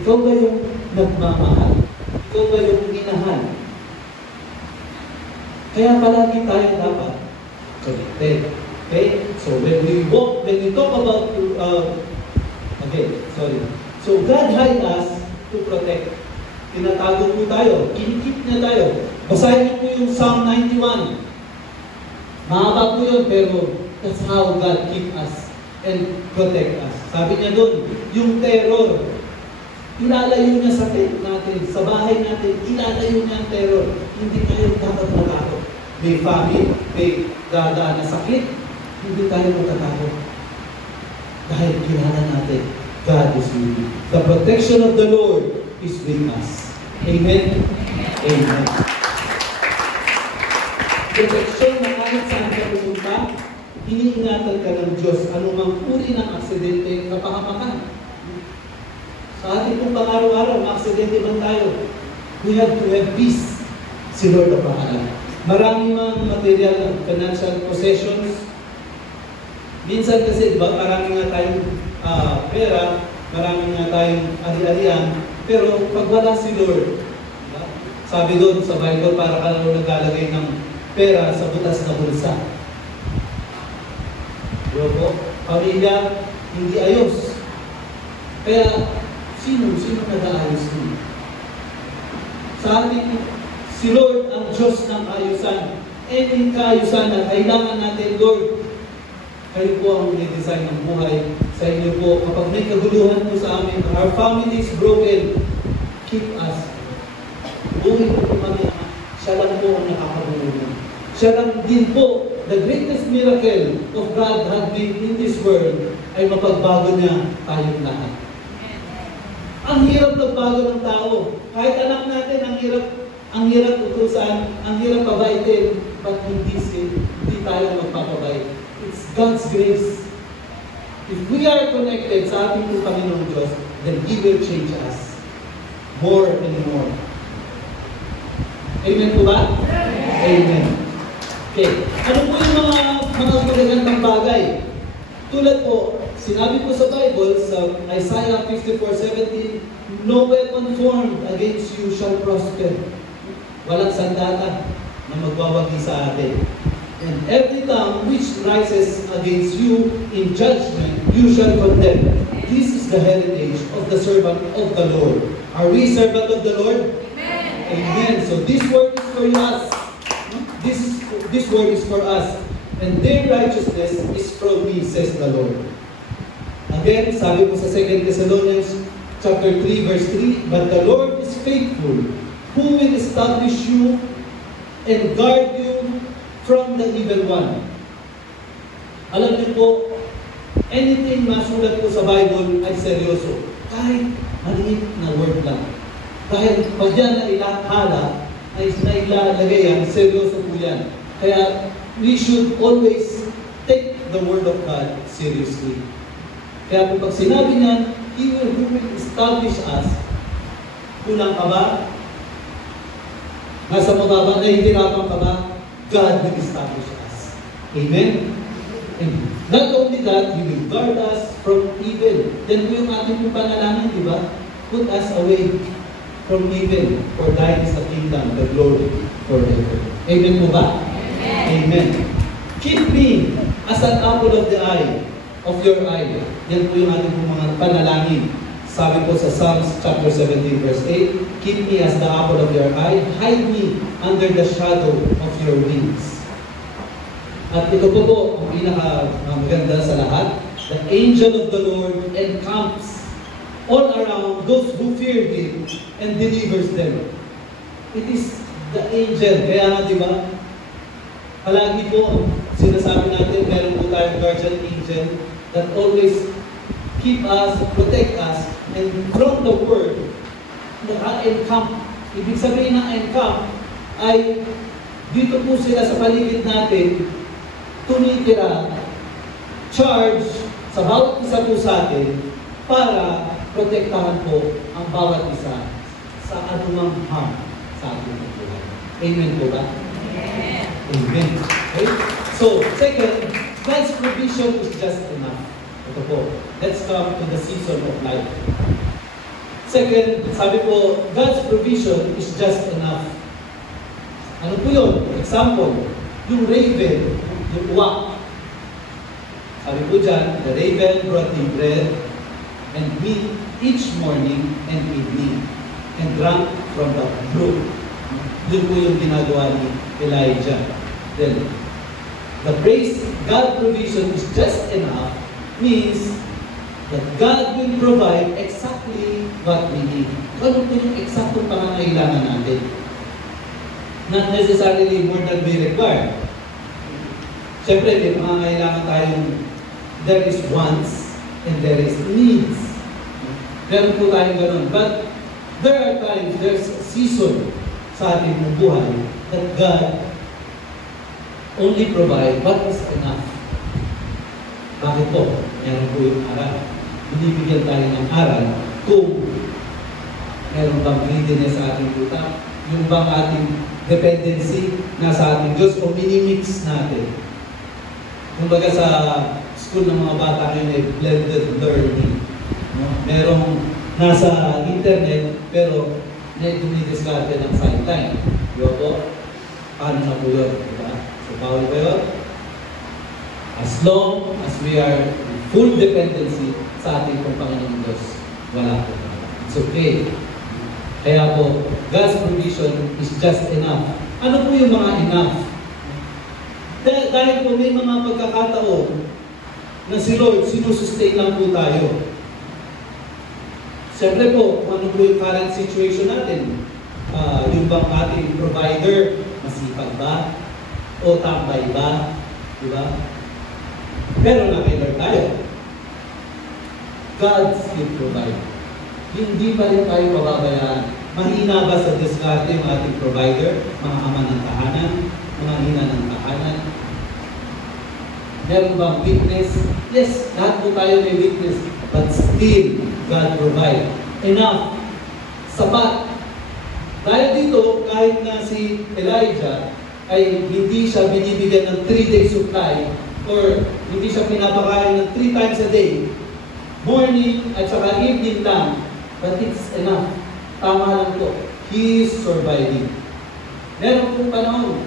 Ikaw ba yung nagmamahal? Ikaw ba yung minahal? Kaya palagi tayo dapat connected. Okay? So when we talk about, So God hired us to protect. Tinatago po tayo. Kinikip niya tayo. Basahin niyo po yung Psalm 91. Mahaba po yun, pero that's how God keep us and protect us. Sabi niya doon, yung terror, ilalayo niya sa tent natin, sa bahay natin, ilalayo niya ang terror. Hindi tayo dapat matakot. May famine, may dadaan na sakit, hindi tayo matatakot. Dahil kilala natin, God is with you. The protection of the Lord is with us. Amen? Amen. Protection na kahit saan ka pumunta, iniingatan ka ng Diyos anumang uri ng aksidente na pahamakan. Sa ating pong pang-araw-araw, ma-aksidente man tayo, we have to have peace. Si Lord ang bahala. Maraming mga material and financial possessions. Minsan kasi, diba, marami nga tayong pera, marami nga tayong ari-arian, pero pag wala si Lord, diba? Sabi doon sa Bible, para ka lang naglalagay ng pera sa butas na bulsa. Diba po? Pamilya, hindi ayos. Kaya, sino nag-aayos din? Sa ating, si Lord ang Diyos ng ayusan. Any kaayusan na kailangan natin, Lord, kayo po ang may-design ng buhay. Sa inyo po, kapag may kaguluhan po sa amin, our family is broken, keep us. Buhay po kami, siya lang po ang nakakabulungan. Siya lang din po, the greatest miracle of God had been in this world, ay mapagbago niya tayong lahat. Ang hirap magbago ng tao. Kahit anak natin, ang hirap utusan, ang hirap pabaitin, but hindi tayo magpapabait. It's God's grace. If we are connected sa ating Panginoong Diyos, then He will change us more and more. Amen po ba? Amen. Okay. Ano po yung mga magagandang bagay? Tulad po, sinabi po sa Bible, sa Isaiah 54:17, no weapon formed against you shall prosper. Walang sandata na magwawagi sa atin. And every tongue which rises against you in judgment, you shall condemn. This is the heritage of the servant of the Lord. Are we servant of the Lord? Amen. Amen. So this word is for us. This word is for us. And their righteousness is from me, says the Lord. Again, sabi po sa 2 Thessalonians chapter 3, verse 3, but the Lord is faithful, who will establish you and guard you from the evil one. Alam niyo po, anything masulat po sa Bible ay seryoso. Kahit maliit na word lang. Dahil pag yan na ilahala, ay nailalagay yan, seryoso po yan. Kaya we should always take the Word of God seriously. Kaya pag sinabi niyan, He will establish us. Kulang ka ba? Nasa mababa, nahihirapan ka ba? God will establish us. Amen? And not only that, He will guard us from evil. Then po yung ating panalangin, di ba? Put us away from evil. For thine is the kingdom, the glory, forever. Amen po ba? Amen. Keep me as an apple of the eye, of your eye. Yan po yung ating mga panalangin. Sabi po sa Psalms chapter 17 verse 8, keep me as the apple of your eye, hide me under the shadow of your wings. At ito po ang pinaka-maganda sa lahat, the angel of the Lord encamps all around those who fear Him and delivers them. It is the angel. Kaya nga, di ba? palagi po sinasabi natin, meron po tayong guardian angel that always keep us, protect us, and from the word, naka-encamp. Ibig sabihin ng encamp ay dito po sila sa paligid natin, tumitira, charge sa bawat isa po sa atin para protektahan po ang bawat isa sa anumang harm sa ating buhay. Amen po ba? Amen. Okay? So, second, God's provision is just enough. Ito po. Let's come to the season of life. Second, sabi po, God's provision is just enough. Ano po yun? Example, yung raven, yung uwak. Sabi po dyan, the raven brought him bread and meat each morning and evening and drank from the brook. Yun po yung ginagawa ni Elijah. Then, the praise, God provision is just enough means that God will provide exactly what we need. Ano po yung eksaktong pangangailangan natin? Not necessarily more than we require. Siyempre, may pangangailangan tayong there is wants and there is needs. Meron po tayong ganun. But there are times, there's a season sa ating buhay that God only provide what is enough. Bakit po? Meron po yung aral. Binibigyan tayo ng aral kung meron bang greediness sa ating utak, yung bang ating dependency nasa ating Diyos o minimix natin. Kumbaga sa school ng mga bata ngayon ay blended learning. No? Merong nasa internet pero dinidiscard ng sideline. Diba po? Paano na po yun? Diba? So, bawal ba yun? As long as we are in full dependency sa ating Panginoong Diyos, wala po. It's okay. Kaya po, God's provision is just enough. Ano po yung mga enough? Dahil po may mga pagkakataon na si Lord, sinusustain lang po tayo. Siyempre po, ano po yung current situation natin? Yung bang ating provider, masipag ba? O tambay ba? Diba? Pero nakailan tayo. God still provide. Hindi pa rin tayo pababayaan. Mahina ba sa diskarte yung ating provider? Mga ama ng tahanan? Mga ina ng tahanan? Meron bang weakness? Yes, lahat po tayo may weakness. But still, God provide. Enough. Sapat. Dahil dito, kahit na si Elijah ay hindi siya binibigyan ng 3-day supply or hindi siya pinapakain ng 3 times a day, morning at saka evening lang, but it's enough. Tama lang po. He is surviving. Meron pong panahon,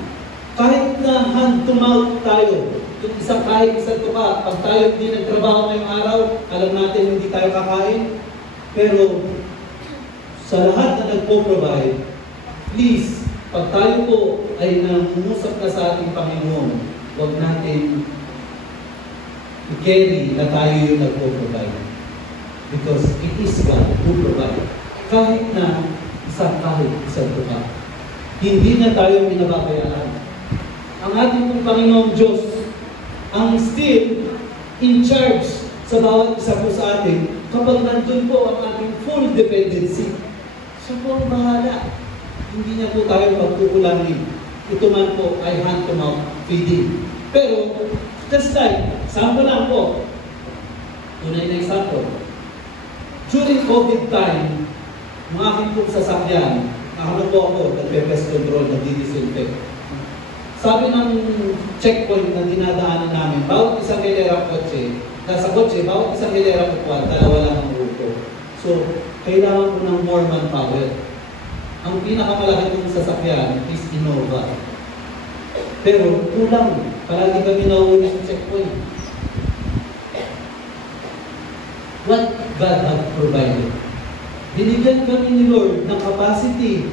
kahit na hand to mouth tayo, kahit isang tuka, pag tayo hindi nagtrabaho ngayong araw, alam natin hindi tayo kakain. Pero sa lahat na nagpo-provide, please, pag tayo po ay nangungusap na sa ating Panginoon, huwag natin i-carry na tayo yung nagpo-provide. Because it is God who provide. Kahit na isang tuka. Hindi na tayo pinababayaan. Ang ating pong Panginoong Diyos ang still in charge sa bawat isa po sa atin kapag nandun po ang ating full dependency. Siya po ang bahala. Hindi niya po tayo pagkukulangin. Ito man po ay hand-to-mouth feeding. Pero, just like, sample lang po. Tunay na example. During COVID time, mga aking pong sasakyan, nakano po ako, nagpe-pest control, nagdi-disinfect. Sabi ng checkpoint na dinadaanan namin, bawat isang hilerang kotse, nasa kotse, bawat isang hilerang upuan, dalawa lang ang ruto. So, kailangan ko ng more manpower. Ang pinakamalaki kong sasakyan is Innova. Pero kulang, palagi kami nauwi sa checkpoint. What God has provided. Binigyan kami ni Lord ng capacity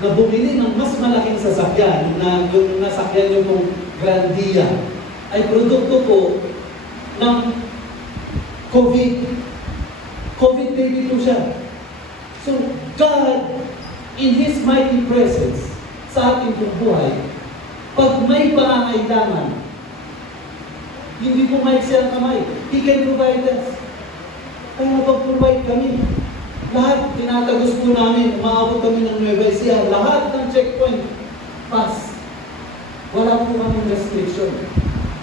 na bumili ng mas malaking sasakyan na yung nasakyan nyo pong Grandia ay produkto po ng COVID. COVID baby po siya. So, God, in His mighty presence sa ating buhay, Pag may pangangailangan, hindi po maiksi ang kamay. He can provide us. Kaya napag-provide kami. Lahat, tinatagos po namin, umaabot kami ng Nueva Ecija. Lahat ng checkpoint, pass. Wala po kaming restriction.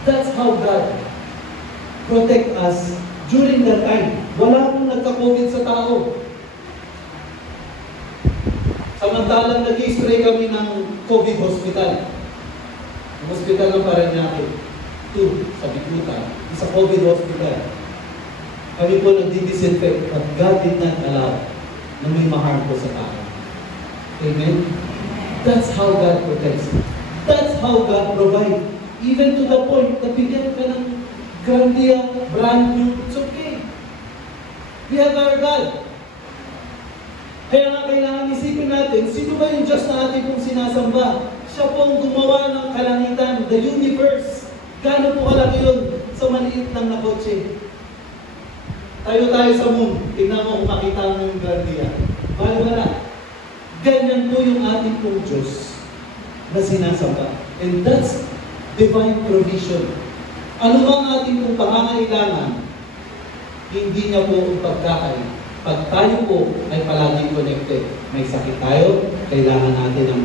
That's how God protect us during that time. Wala pong nagka-COVID sa tao. Samantalang nag-i-spray kami ng COVID hospital. Ang hospital ng Parañaque. 2 sa Bikutan. Isa COVID hospital. Kami po nagdi-disinfect, but God did not allow na may ma-harm po sa tao. Amen? That's how God protects. That's how God provides. Even to the point na bigyan ka ng Grandia, brand new, it's okay. We have our God. Kaya nga kailangan isipin natin, sino ba yung Diyos na ating pong sinasamba? Siya po ang gumawa ng kalangitan, the universe. Gaano po kalaki yun sa maliit lang na kotse? Tayo sa moon. Tingnan mo kung makita mo yung Grandia. Bala. Ganyan po yung ating pong Diyos na sinasamba. And that's divine provision. Ano bang ating pong pangangailangan, hindi niya po ang pagkakay. Pag tayo po ay palaging connected, may sakit tayo, kailangan natin ng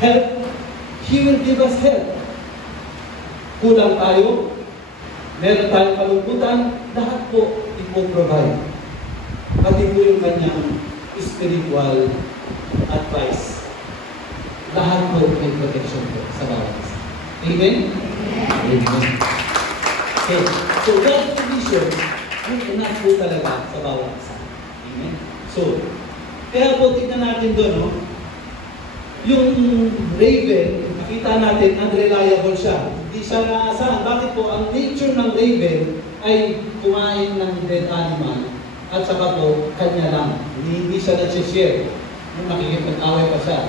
help, He will give us help. Kulang tayo, meron tayong kalungkutan, lahat po ipoprovide. Pati po yung kanyang spiritual advice. Lahat po may protection po sa bawat isa. Amen? Amen. So God's provision, yung enough po talaga sa bawat isa. Amen? So, kaya po tignan natin doon, no? Yung raven, nakita natin, unreliable siya. Hindi siya naasahan. Bakit po? Ang nature ng raven ay kumain ng dead animal at saka po, kanya lang. Hindi siya nag-share. Nung nakikipag-away pa siya.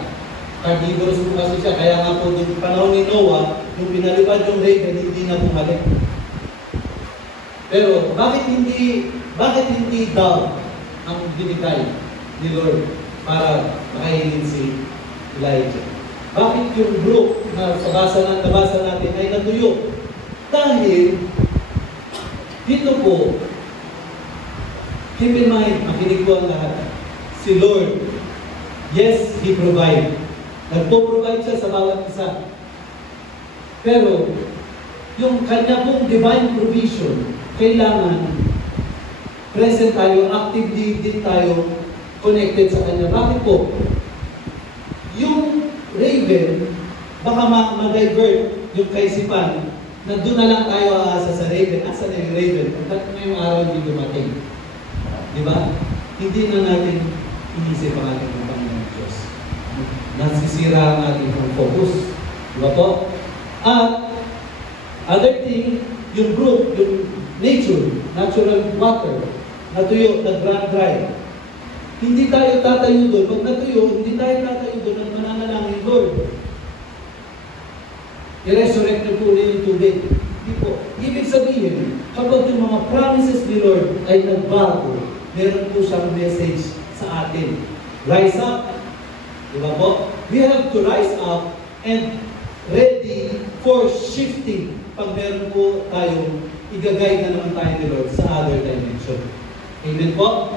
Carnivorous po kasi siya. Kaya nga po, yung panahon ni Noah, nung pinalipad yung raven, hindi na bumalik. Pero, bakit hindi dove ang binigay ni Lord para makainin si Elijah? Bakit yung brook na nabasa natin ay natuyo? Dahil, dito po, keep in mind, makinig po ang lahat. Si Lord, yes, He provide. Nagpo-provide siya sa bawat isa. Pero, yung kanya pong divine provision, kailangan present tayo, actively din tayo connected sa kanya. Bakit po? Yung raven, baka ma-divert yung kaisipan na doon na lang tayo aasa sa raven. Asa na yung raven? Ba't ngayong araw hindi dumating? Di ba? Hindi na natin inisip ang ating Panginoon Diyos. Nasisira ang ating focus. Di ba po? At other thing, yung brook, yung nature, natural water, natuyo, nag-dry. Hindi tayo tatayo doon. Pag natuyo, hindi tayo tatayo doon at mananalangin, Lord. I-resurrect na po ulit yung tubig. Hindi po. Ibig sabihin, kapag yung mga promises ni Lord ay nagbago, meron po siyang message sa atin. Rise up. Diba po? We have to rise up and ready for shifting pag meron po tayong i-guide na naman tayo ni Lord sa other dimension. Amen po?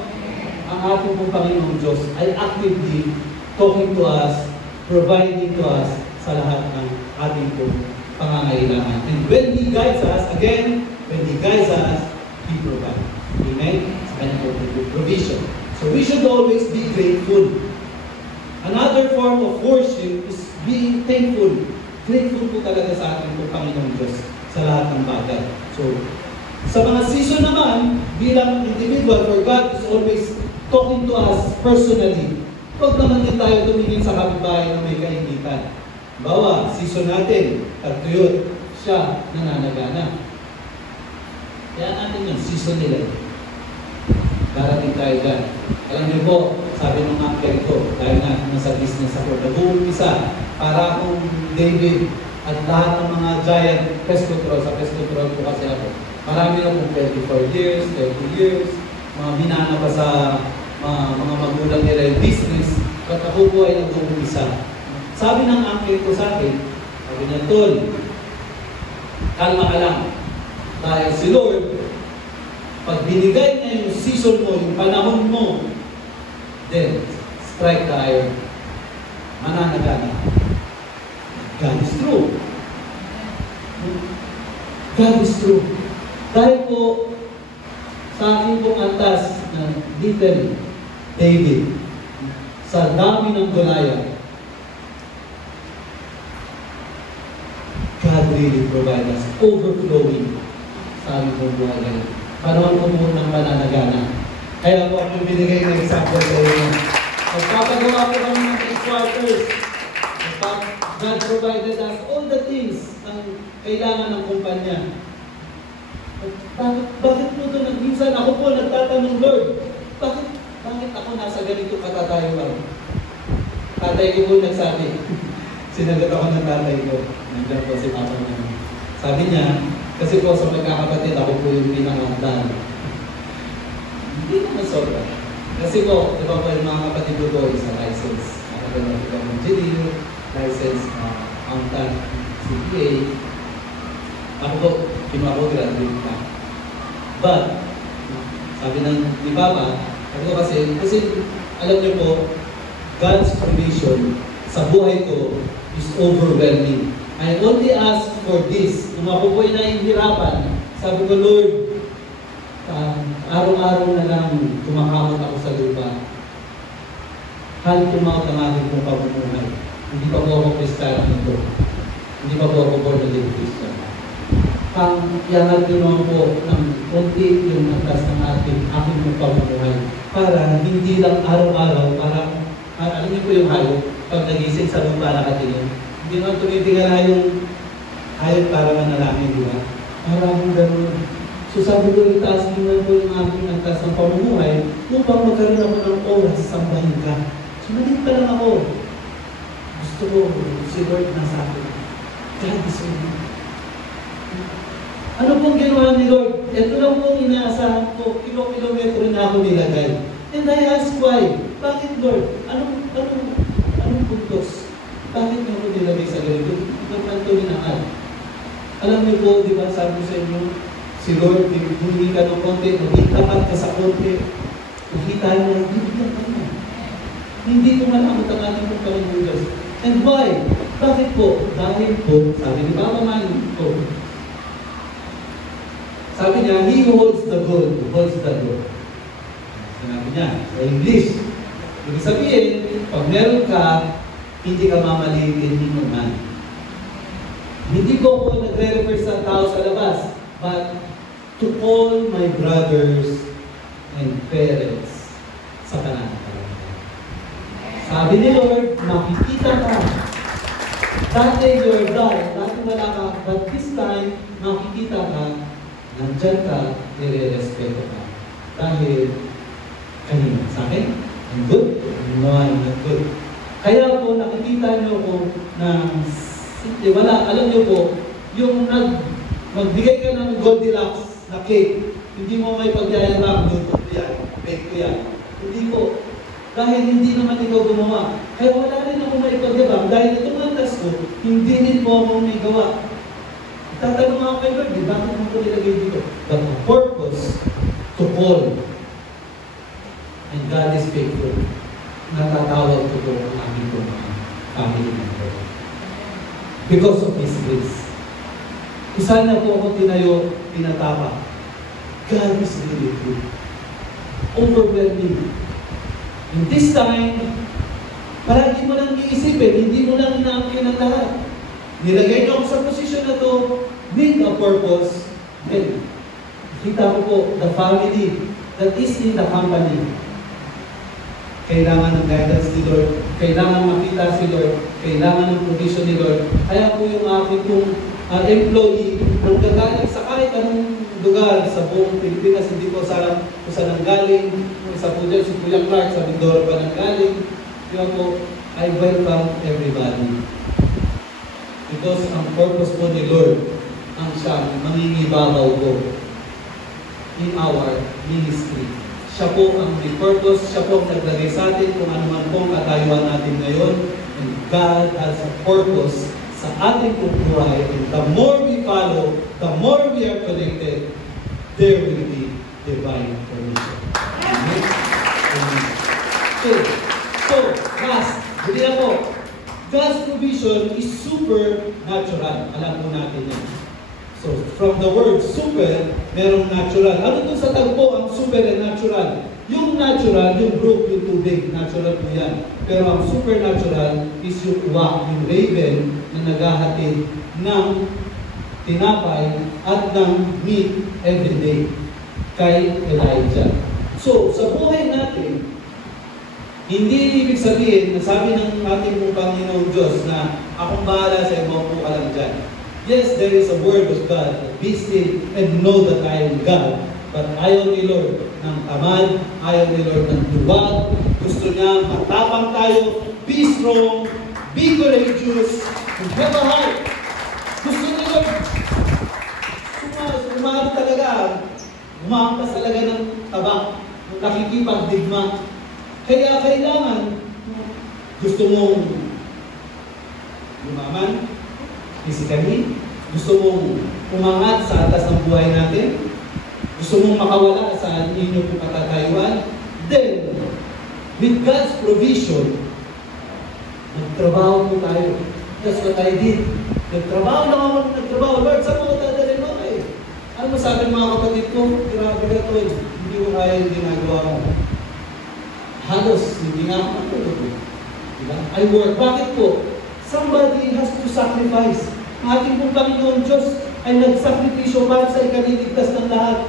Ang ating pong Panginoong Diyos ay actively talking to us, providing to us sa lahat ng ating pong pangangailangan. And when He guides us, again, when He guides us, He provides. Amen? Sa kanyang provision. So we should always be grateful. Another form of worship is being thankful. Grateful po talaga sa ating pong Panginoong Diyos sa lahat ng bagay. So, sa mga season naman, bilang individual, for God is always talking to us personally. Huwag naman din tayo tumingin sa kapitbahay na may kaingitan. Bawa, season natin, tagtuyot, siya nananagana. Kaya natin yung season nila. Darating tayo dyan. Alam niyo po, sabi ng uncle ko, dahil na nasa business ako, nag-uumpisa, para akong David, at lahat ng mga giant pest control, sa pest control po kasi ako. Marami na pong 24 years, 30 years, mga binana pa sa mga magulang nila yung business, at ako po ay nag-uumpisa. Sabi ng uncle ko sa akin, sabi niya, Tol, kalma ka lang. Dahil si Lord, pag binigay niya yung season mo, yung panahon mo, then, strike the iron. Mananagana. God is true. God is true. Dahil po, sa akin pong antas na little David, sa dami ng Goliath, God really provide us overflowing sa aming pong buhay. Panahon ko po ng pananagana. Kaya po ako binigay ng example sa inyo. Magpapagawa ko kami ng headquarters. God provided us all the things na kailangan ng kumpanya. Bakit po ito? Minsan ako po nagtatanong, Lord, bakit ako nasa ganito katatayuan? Tatay ko po nagsabi, sinagot ako ng tatay ko. Nandiyan po si Papa namin. Sabi niya, kasi po sa magkakapatid, ako po yung pinangandan. Hindi naman sobra. Kasi po, di ba po yung mga kapatid ko po sa license. Ako po ng engineer, license, accountant, CPA. Ako po, kinuha ko graduate na. But, sabi ng ni Papa, sabi ko kasi alam niyo po, God's provision sa buhay ko is overwhelming. I only ask for this. Nung ako po'y nahihirapan, sabi ko, Lord, araw-araw na lang kumakamot ako sa lupa. Hal kumaot ang aking pong pamumuhay. Hindi pa po ako Kristiyano nito. Hindi pa po ako born again Christian. Iangat nyo naman po ng konti yung atas ng aking pamumuhay para hindi lang araw-araw, para alam niyo po yung hayop, pag nagising sa lupa nakatingin, hindi naman tumitingala yung hayop para manalangin, di ba? Maraming ganun. So sabi ko, itaas nyo na po yung aking atas ng pamumuhay upang magkaroon ako ng oras sa sambahin ka. So nalit pa lang ako. Gusto ko, si Lord nasa akin. God is with me. Ano pong ginawa ni Lord? Ito lang pong inaasahan ko, kilometro na ako nilagay. And I ask why? Bakit Lord? Anong puntos? Bakit niyo ako nilagay sa ganito? Ito minahal. Alam niyo po, di ba sabi ko sa inyo, si Lord, hindi ka ng konti, maging tapat ka sa konti. Nakita niya, hindi ka na. Hindi ko malamot ang ating pagkalang Diyos. And why? Bakit po? Dahil po, sabi ni Papa Manny po, sabi niya, he who holds the gold, holds the door. Sinabi niya, sa English. Ibig sabihin, pag meron ka, hindi ka mamalitin ni man. Hindi ko po nagre-refer sa tao sa labas, but to all my brothers and parents sa kanan. Sabi ni Lord, makikita ka. Dati you're blind, dati wala ka, but this time, makikita ka, nandyan ka, nire-respeto ka. Dahil, kanina, sa akin, I'm good? No, I'm not good. Kaya po, nakikita niyo po na, wala, alam niyo po, yung magbigay ka ng Goldilocks na cake, hindi mo may pagyayaram, luto ko yan, bake ko yan. Hindi po. Dahil hindi naman ikaw gumawa. Kaya wala rin ako may pagyabang. Dahil itong antas ko, hindi rin po ako may gawa. Tatanong ako kay Lord, bakit mo ko nilagay dito? But the purpose to call. And God is faithful. Natatawag ko po ang aming po mga family member. Because of His grace. Isa na po ako tinayo, pinatapa. God is really good. Overwhelming. In this time, parang mo lang iisipin, hindi mo lang inaangkin ang lahat. Nilagay niyo ako sa posisyon na to with a purpose. Then, kita ko po, the family that is in the company. Kailangan ng guidance ni Lord, kailangan makita si Lord, kailangan ng provision ni Lord. Kaya po yung aking pong employee, nang gagaling sa kahit anong lugar sa buong Pilipinas, hindi ko alam kung saan ang galing. Isa po dyan, si Kuya Clark, sa Mindoro pa nang galing. Kaya po, I welcome everybody. Because ang purpose po ni Lord, ang siya, mangingibabaw ko in our ministry. Siya po ang may purpose, siya po ang naglagay sa atin kung ano man po ang katayuan natin ngayon. And And God has a purpose sa ating buhay. And the more we follow, the more we are connected, there will be divine provision. Amen? Amen. So, last, hindi ako. God's provision is supernatural. Alam po natin yan. So, from the word super, merong natural. Ano dun sa tagpo ang super and natural? Yung natural, yung brook, yung tubig, natural po yan. Pero ang supernatural is yung uwak, yung raven na naghahatid ng tinapay at ng meat every day kay Elijah. So, sa buhay natin, hindi ibig sabihin na sabi ng ating Panginoong Diyos na akong bahala sa iyo, po alam dyan. Yes, there is a word of God. Be still and know that I am God. But ayaw ni Lord ng tamad, ayaw ni Lord ng duwag. Gusto niya matapang tayo, be strong, be courageous, and have a heart. Gusto ni Lord, sumali talaga, umangkas talaga ng tabak, nakikipagdigma. Kaya kailangan, gusto mong lumaman, physically, gusto mong umangat sa atas ng buhay natin, gusto mong makawala sa inyong patatayuan, then, with God's provision, nagtrabaho po tayo. That's what I did. Nagtrabaho lang ako, nagtrabaho. Lord, saan mo tatalin mo kayo? Ano mo sabi ng mga kapatid ko? Grabe ka to, hindi ko kaya yung ginagawa mo. Halos, hindi nga ako matulog. Diba? I work. Bakit po? Somebody has to sacrifice. Ang ating pong Panginoon Diyos ay nagsakripisyo para sa ikaliligtas ng lahat.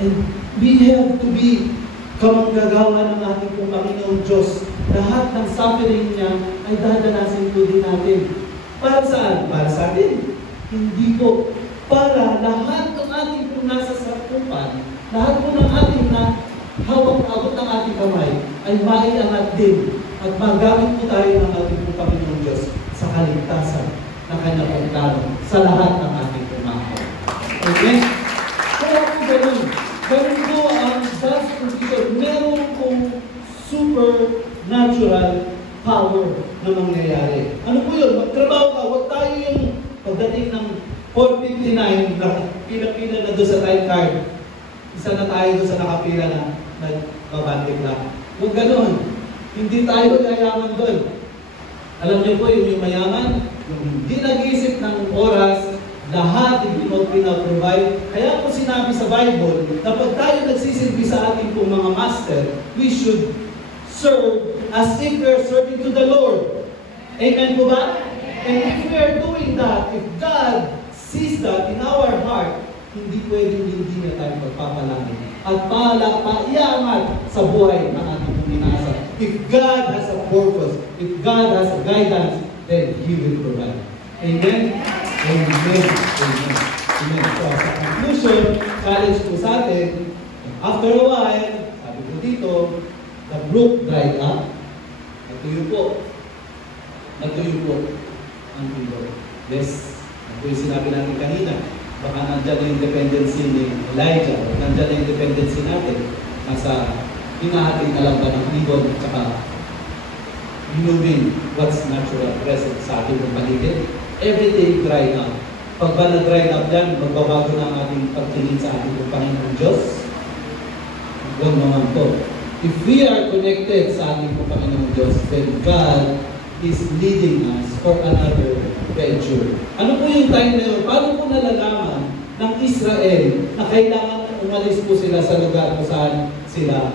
And we have to be kamanggagawa ng ating pong Panginoon Diyos. Lahat ng suffering niya ay dadanasin po din natin. Para saan? Para sa atin. Hindi po. Para lahat ng ating pong nasa sakupan, lahat po ng ating na hawak-abot ng ating kamay ay maiangat din at magamit po tayo ng ating pong Panginoon Diyos sa kaligtasan na kanyang pagtalo sa lahat ng ating pumahaw. Okay? Kaya po ganun. Ganun po ang God's provision. Meron pong supernatural power na mangyayari. Ano po yun? Magtrabaho ka. Huwag tayo yung pagdating ng 4:59, pila-pila na doon sa time card. Isa na tayo doon sa nakapila na nagbabantik na. Huwag ganun. Hindi tayo yayaman doon. Alam niyo po, yung mayaman, yung hindi nag-iisip ng oras, lahat hindi mo pinaprovide. Kaya po sinabi sa Bible, na pag tayo nagsisilbi sa ating pong mga master, we should serve as if we are serving to the Lord. Amen po ba? And if we are doing that, if God sees that in our heart, hindi pwedeng hindi na tayo magpapalangin. At paiangat sa buhay ng ating puminasa. If God has a purpose, if God has a guidance, then He will provide. Amen? Amen. Amen. Amen. So, sa conclusion, challenge po sa atin, after a while, sabi ko dito, the brook dried up. Natuyo po. Natuyo po ang ilog. Yes. Ito yung sinabi natin kanina. Baka nandyan yung dependency ni Elijah. Nandyan yung dependency natin. Nasa hinahating kalampan ng ibon at saka renewing what's natural present sa ating paligid. Everything dry up. Pag ba na-dry up yan, magbabago na ang ating pagtingin sa ating Panginoon Diyos? Huwag naman po. If we are connected sa ating Panginoon Diyos, then God is leading us for another venture. Ano po yung time na yun? Paano po nalalaman ng Israel na kailangan umalis po sila sa lugar kung saan sila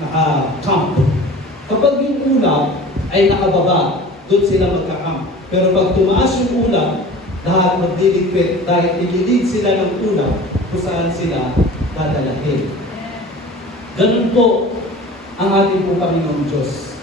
naka-camp? Kapag yung ulap ay nakababa, doon sila magka-camp. Pero pag tumaas yung ulap, lahat magdiligpit dahil ililid sila ng ulap kung saan sila dadalahin. Ganun po ang ating po Panginoong Diyos.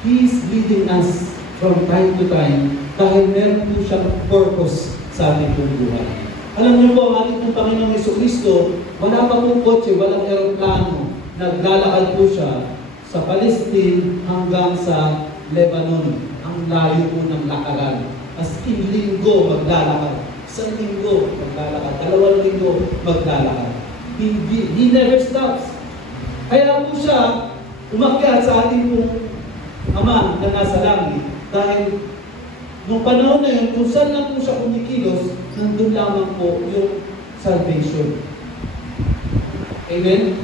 He is leading us from time to time dahil meron po siyang purpose sa ating pong buhay. Alam niyo po, ang ating pong Panginoong Jesucristo, wala pa pong kotse, walang aeroplano. Naglalakad po siya sa Palestine hanggang sa Lebanon. Ang layo po ng lakaran. As in linggo maglalakad. Isang linggo maglalakad. 2 linggo maglalakad. He never stops. Kaya po siya umakyat sa ating pong Ama na nasa langit Dahil nung panahon na yun, kung saan lang po siya kumikilos, nandun lamang po yung salvation. Amen?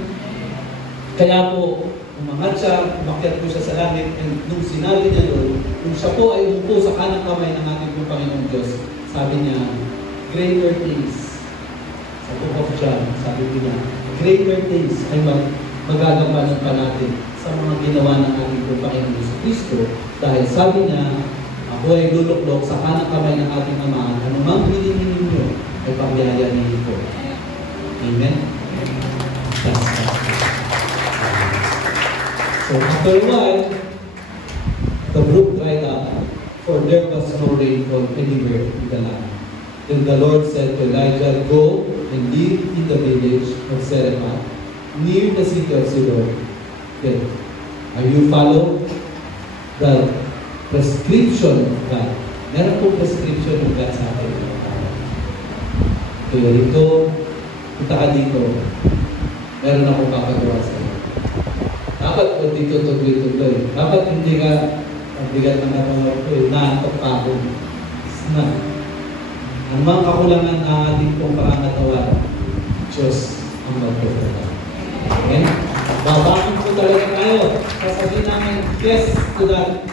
Kaya po, umangat siya, umakyat po siya sa langit, and nung sinabi niya doon, kung siya po ay umupo sa kanang kamay ng ating pong Panginoong Diyos, sabi niya, greater things. Sa book of John, sabi niya, greater things ay magagampanan pa natin sa mga ginawa ng ating pong Panginoong Kristo. Dahil sabi niya, ako ay luluklok sa kanang kamay ng ating Ama, anumang hilingin ninyo ay pagyayanin ko. Amen? So after a while, the brook dried up, for there was no rainfall anywhere in the land. Then the Lord said to Elijah, go and live in the village of Zarephath, near the city of Sidon. Then, are you follow the prescription of God? Meron po prescription ng God sa atin. Kaya dito, punta ka dito, meron akong papagawa sa iyo. Dapat po dito tuloy-tuloy. Dapat hindi ka ang bigat ng mga ito, naantok pa ako. Ang mga kakulangan na ating pong pangangatawan, Diyos ang magpapagawa. Amen? Babangin po talaga tayo. Sasabihin namin, yes to that,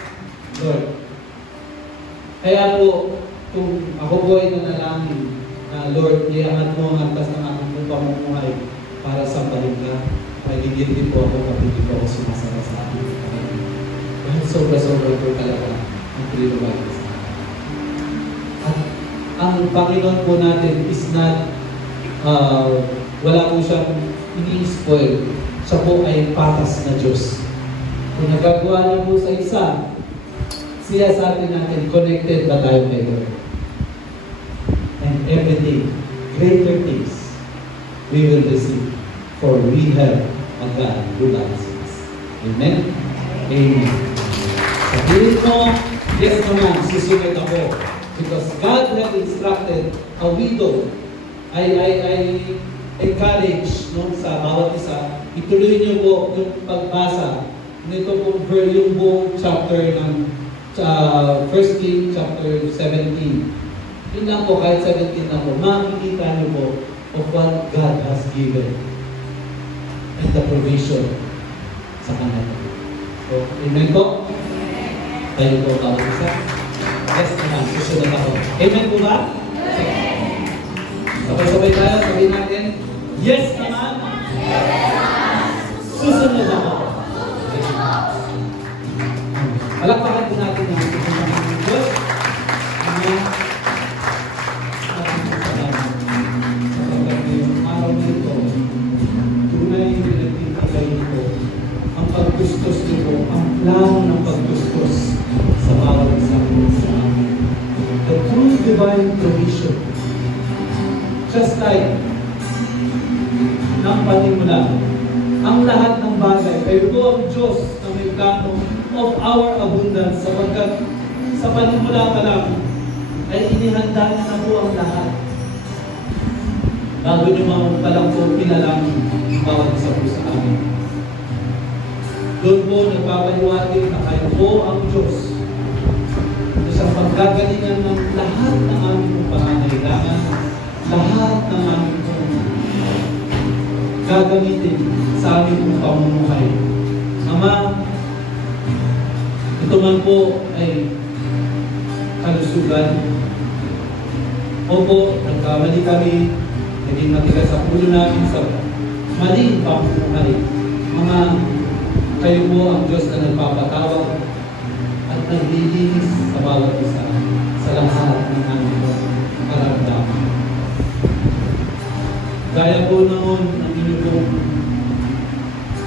Lord. Kaya po, kung ako po ay nanalangin na Lord, iangat mo ang antas ng aking pamumuhay para sa balikan, ay gigil po ako kapag hindi po ako sumasara sa akin. Dahil sobra-sobra po talaga ang pinagawa sa akin. At ang Panginoon po natin is not, wala po siyang ini-spoil. Siya po ay patas na Diyos. Kung nagagawa niyo po sa isa, siya sa atin natin, connected ba tayo kay Lord? And everything, greater things, we will receive. For we have a God who loves us. Amen? Amen. Sabihin mo, yes naman, susunod ako. Because God has instructed a widow. I encourage sa bawat isa, ituloy niyo po yung pagbasa nito po yung buong chapter ng 1 Kings chapter 17. Yun lang po, kahit 17 na po, makikita niyo po of what God has given and the provision sa kanila. So, amen po? Tayo po bawat isa. Yes naman, susunod ako. Amen po ba? Sabay-sabay tayo, sabihin natin, yes naman. Susunod ako. Palakpakan po natin ang susunod ng Diyos. Amen. Ating salamat. Sapagkat ngayong araw nito, tunay pinagtitibay nito ang pagtustos nito, ang plano ng pagtustos sa bawat isang sa amin. The true divine provision. Just like ng panimula, ang lahat ng bagay, kayo po ang Diyos na may plano of our abundance, sapagkat sa panimula pa lang ay inihanda na po ang lahat. Bago nyo mga palang po pinalangin bawat isa po sa amin. Doon po nagpapaliwatig na kayo po ang Diyos na sa paggagalingan ng lahat ng aming pangangailangan, lahat ng aming gagamitin sa aming pamumuhay. Ama, ito man po ay kalusugan. Opo, nagkamali kami, naging matigas sa ulo namin sa maling pamumuhay. Mga kayo po ang Diyos na nagpapatawag at naglilinis sa bawat isa sa lahat ng aming karamdaman. Gaya po noon ang inyong pong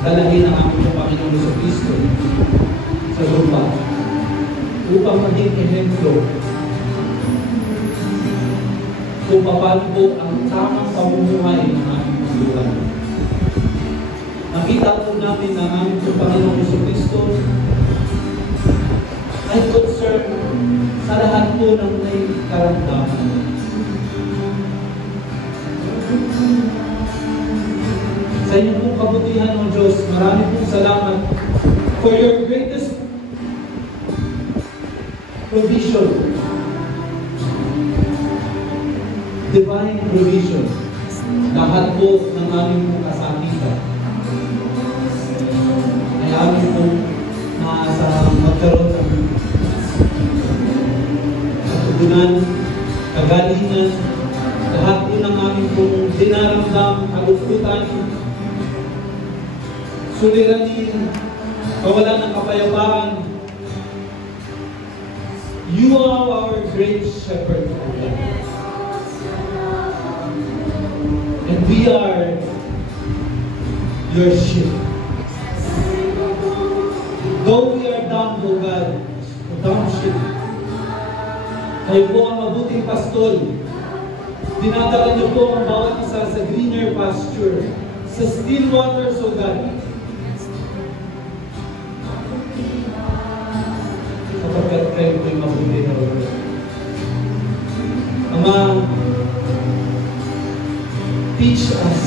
dalangin ng aming Panginoon sa Kristo sa lupa upang maging ehemplo kung paano po ang tamang pamumuhay ng aming buhay. Nakita po namin na ang aming Panginoon sa Kristo ay concern sa lahat po ng may karamdaman. Sa inyong pong kabutihan, O Diyos, marami pong salamat for your greatest provision. Divine provision. Lahat po ng aming pong kasakitan ay aming pong maasahang magkaroon ng katugunan, kagalingan, lahat po ng aming pong dinaramdam, kalungkutan, suliranin, kawalan ng kapayapaan. You are our great shepherd. And we are your sheep. Though we are dumb, O God, o dumb sheep, kayo po ang mabuting pastol. Dinadala niyo po ang bawat isa sa greener pasture, sa still waters, O God. Kapagkat kayo po'y mabuti na Lord. Ama, teach us.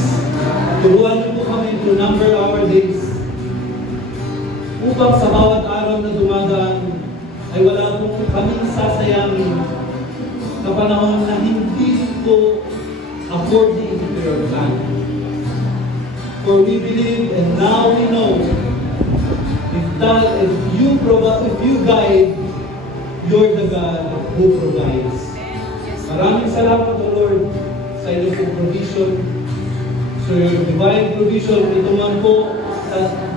Turuan niyo po kami to number our days upang sa bawat araw na dumadaan ay wala pong kaming sasayangin na panahon na hindi po according to your plan. For we believe and now we know if you guide, you're the God who provides. Maraming salamat, O Lord, sa iyong provision, sa iyong divine provision. Ito man po,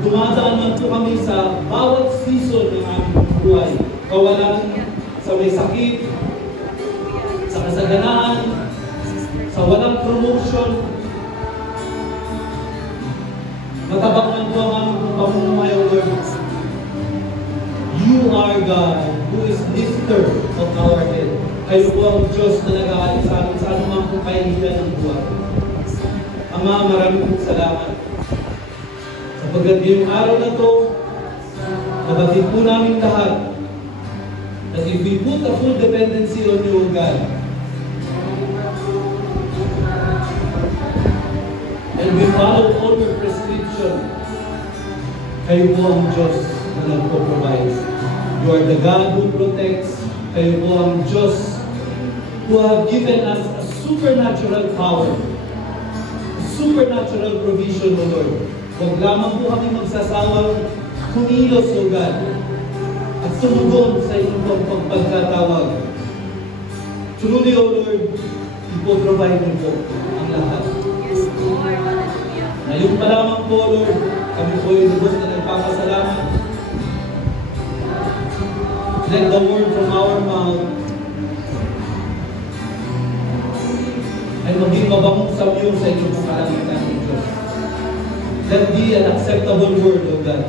dumadaan man po kami sa bawat season ng aming buhay. Kawalan sa may sakit, sa kasaganaan, sa walang promotion. Matabak man po ang aming pamumuhay, O Lord. You are God who is lifter of our head. Kayo po ang Diyos na nag-aalis sa amin sa anumang po kahiligan ng buhay. Ama, maraming pong salamat. Sapagkat ngayong araw na to, nabatid po namin lahat that if we put a full dependency on you, O God, and we follow all your prescription, kayo po ang Diyos na nagpo-provide. You are the God who protects. Kayo po ang Diyos who have given us a supernatural power, a supernatural provision, O Lord. Huwag lamang po kami magsasawang kumilos, O God, at sumugon sa inyong pagkatawag. Truly, O Lord, ipoprovide niyo po ang lahat. Ngayon pa lamang po, Lord, kami po yung lubos na nagpapasalamat. Let the word from our mouth ay maging mabangong samyo sa inyong kalangitan ng Diyos. Let be an acceptable word, O God.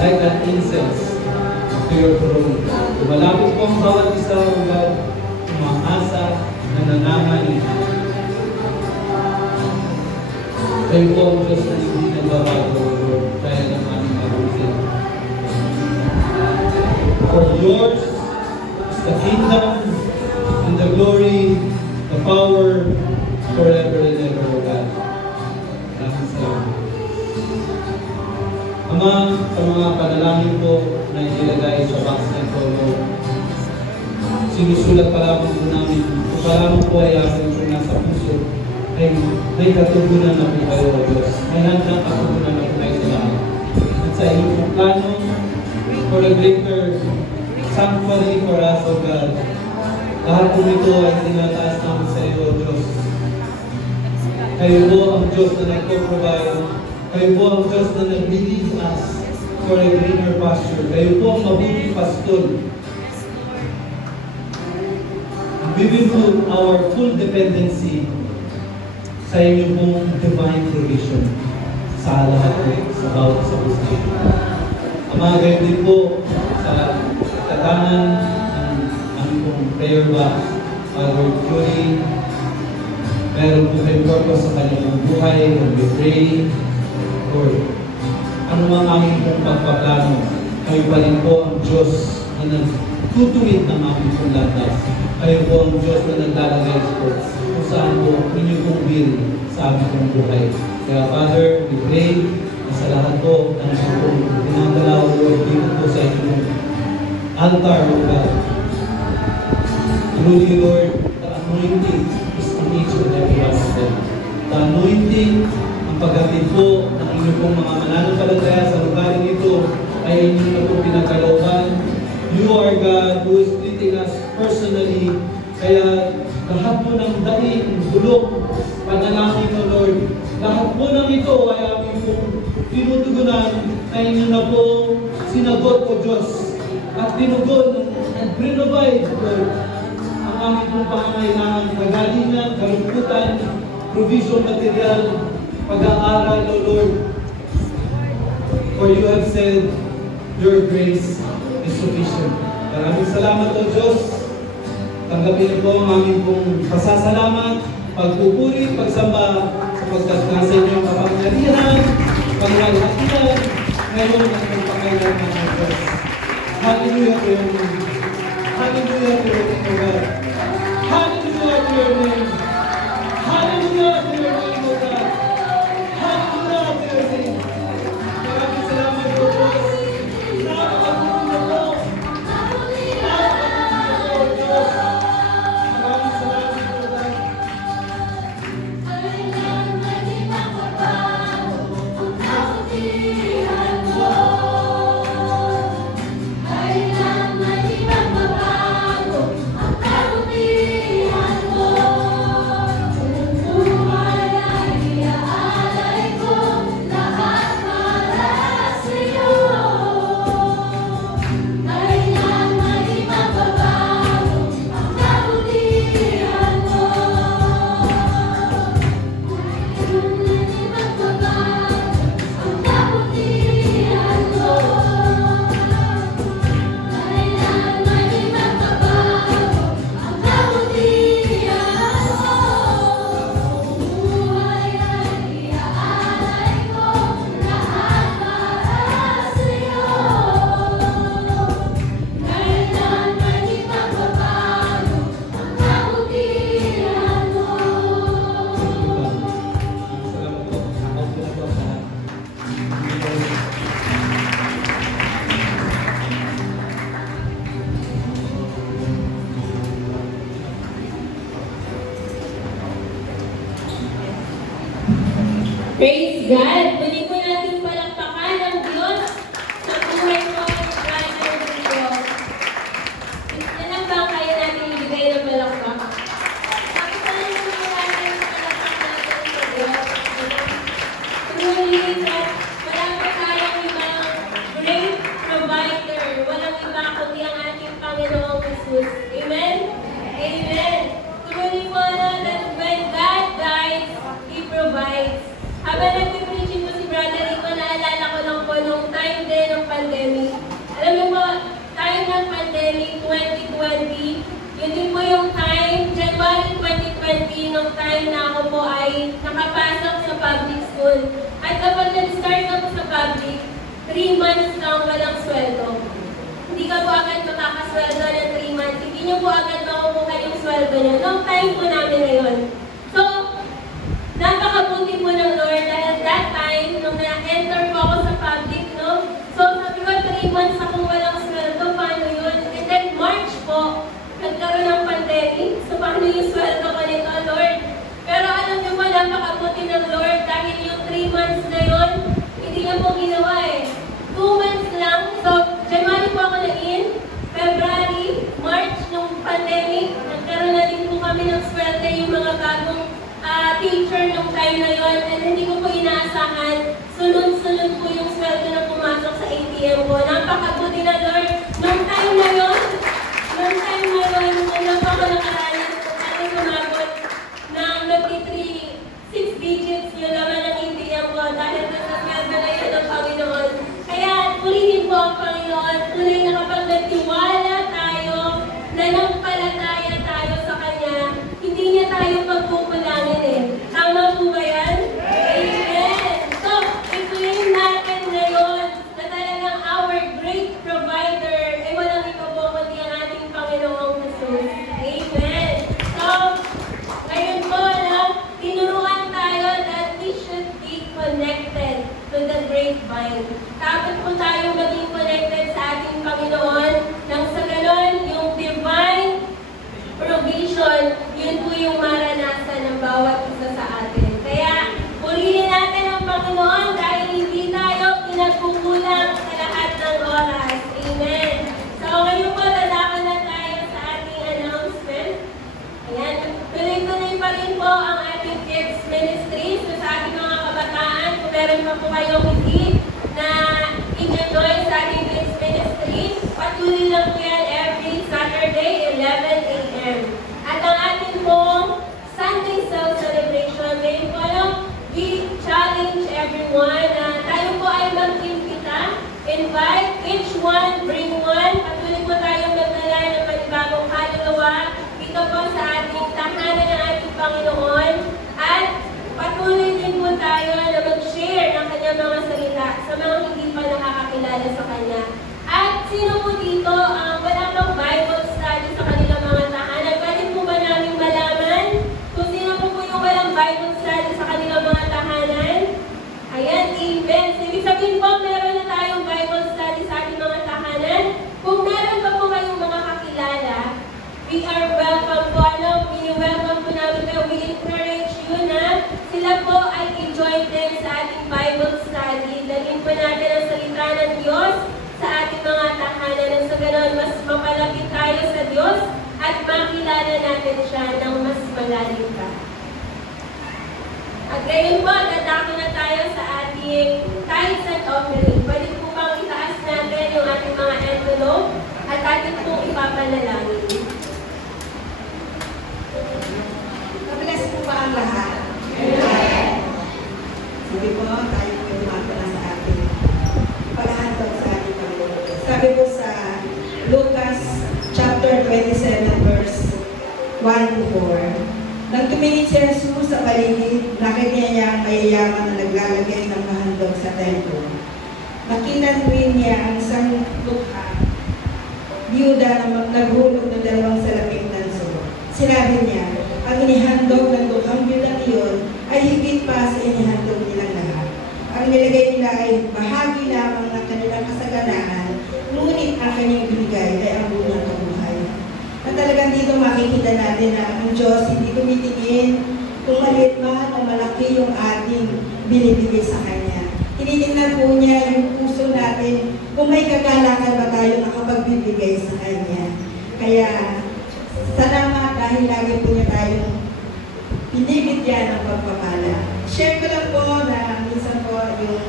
Like an incense to your throne. Tumalapit po ang bawat isa, O God, umaasa na nananalig. Kayo po ang Diyos na hindi nagbabago, O Lord, kaya ng aming mabutin. For yours is the kingdom and the glory, the power, forever and ever, O God. Maraming salamat. Ama, sa mga panalangin po na inilagay sa box na ito, Lord, sinusulat pa lamang po namin, kung pa lamang po ay asin po nasa puso, ay may katugunan na po kayo, O Diyos. May handang katugunan na po kayo sa lahat. At sa inyong plano, for a greater sanctuary for us, O God. Lahat po nito ay tinataas namin sa iyo, O Diyos. Kayo po ang Diyos na nagpo-provide. Kayo po ang Diyos na nag-lead us for a greener pasture. Kayo po ang mabuting pastol. We will put our full dependency sa inyo pong divine provision sa lahat po, sa bawat sa puso. Ama, gayon din po sa katanan ng aming pong prayer box, Father Julie, meron po kayong purpose sa kanyang buhay, when we pray, Lord, ano mang aming pong pagpaplano, kayo pa rin po ang Diyos na nagtutuwid ng aming pong landas. Kayo po ang Diyos na naglalagay po kung saan po inyong pong will sa aming pong buhay. Kaya Father, we pray sa lahat po ng ginagalaw, Lord, dito po sa inyong altar, O God. Truly, Lord, the anointing is on each and every one of them. The anointing, ang paggamit po ng inyong pong mga mananampalataya sa lugar nito ay inyong na po pinagkalooban. You are God who is treating us personally. Kaya lahat po ng daing, bulok, panalangin mo, Lord, lahat po ng ito ay aming pong tinutugunan na inyo na po sinagot o Diyos at tinugon at provide, Lord, ang aming pong pangangailangan, kagalingan, kalungkutan, provision material, pag-aaral, O Lord. For you have said, your grace is sufficient. Maraming salamat, O Diyos. Tanggapin po ang aming pong pasasalamat, pagpupuri, pagsamba, sapagkat nasa inyong kapangyarihan, paglalatian, ngayon at magpakailan ng Diyos. Hallelujah to your name. Hallelujah to your name, O God. Hallelujah to your name. Hallelujah to your name, O God. Hallelujah to your name. Maraming salamat po, Diyos. Napakagulong po. Napakagulong po, Diyos. Maraming salamat po, God. Praise God! Muli po natin palakpakan ang Diyos sa buhay ko at brother dito. Yan lang ba ang kaya natin ibigay ng palakpak? Bakit pa lang po natin palakpak natin sa Diyos? Truly, marami pa tayong ibang great provider. Walang iba kundi ang ating Panginoong Jesus. Amen? Amen! Truly po na that when God guides, He provides. Habang nag-preaching po si Brother Rico, naalala ko lang po nung time din ng pandemic. Alam mo po, time ng pandemic 2020, yun din po yung time, January 2020, nung time na ako po ay nakapasok sa public school. At kapag nag-start ako sa public, 3 months lang walang sweldo. Hindi ka po agad makakasweldo ng 3 months. Hindi nyo po agad makukuha yung sweldo nyo. Nung time po namin ngayon. So, napakabuti po ng Lord dahil that time, nung na-enter po ako sa public, no? So, sabi ko, 3 months akong walang sweldo, paano yun? And then, March po, nagkaroon ng pandemic. So, paano yung sweldo ko nito, Lord? Pero alam niyo po, napakabuti ng Lord dahil yung 3 months na yun, hindi niya po ginawa eh. 2 months lang. So, January po ako na-in, February, March, nung pandemic, nagkaroon na din po kami ng sweldo yung mga bagong teacher nung time na yon, and hindi ko po inaasahan, sunod-sunod po yung sweldo na pumasok sa ATM ko. Napakabuti na Lord. Nung time na yon, nung ako nakaranas, at sumabot ng 6 digits yung laman ng ATM ko dahil sa sweldo na yun ng Panginoon. Kaya purihin po ang Panginoon. Tunay na kapag nagtiwala tayo, nanampalataya tayo sa Kanya, hindi niya tayo pagkukulangin eh. Tama po ba yan? Amen! So, i-claim natin ngayon na talagang our great provider, walang iba po meron pa po kayong hindi na enjoy sa ating Kids Ministry, patuloy lang po yan every Saturday, 11 a.m. At ang ating pong Sunday Celebration, ngayon po, we challenge everyone na tayo po ay mag-invita. Invite each one, bring one. Patuloy po tayong magdala ng panibagong kaluluwa dito po sa ating tahanan ng ating Panginoon. At patuloy din po tayo na mag-share ng kanyang mga salita sa mga hindi pa nakakakilala sa kanya. At sino po dito ang wala pang Bible study sa kanilang mga tahanan? Pwede po ba namin malaman kung sino po yung walang Bible study sa kanilang mga tahanan? Ayan, events. Ibig sabihin po, meron na tayong Bible study sa ating mga tahanan. Kung meron pa po kayong mga kakilala, we are welcome po. We-welcome po namin kayo. We encourage you na sila po ay i-join din sa ating Bible study. Dalhin po natin ang salita ng Diyos sa ating mga tahanan. At sa ganon, mas mapalapit tayo sa Diyos at makilala natin siya ng mas malalim pa. At ngayon po, dadako na tayo sa ating tithes and offering. Pwede po bang itaas natin yung ating mga envelope at ating pong ipapanalangin. Bless po ba ang lahat? Amen. Sabi po, tayo po dumapala sa ating paghahandog sa ating Panginoon. Sabi po sa Lucas chapter 27 verse 1-4, nang tumingin si Jesus sa paligid, nakita niya ang mayayaman na naglalagay ng mahandog sa templo. Nakita rin niya ang isang lukha, biyuda na naghulog ng 2 salaping tanso. Sinabi niya, ang inihandog ng lukhang biyuda iyon ay higit pa sa inihandog nilang lahat. Ang nilagay nila ay bahagi lamang ng kanilang kasaganaan, ngunit ang kanyang binigay ay ang bungang kabuhayan. At talagang dito makikita natin na ang Diyos hindi tumitingin kung maliit man o malaki yung ating binibigay sa Kanya. Tinitingnan po niya yung puso natin kung may kagalakan ba tayo nakapagbibigay sa Kanya. Kaya salamat dahil lagi po niya tayong binibigyan ng pagpapala. Share ko lang po na minsan po yung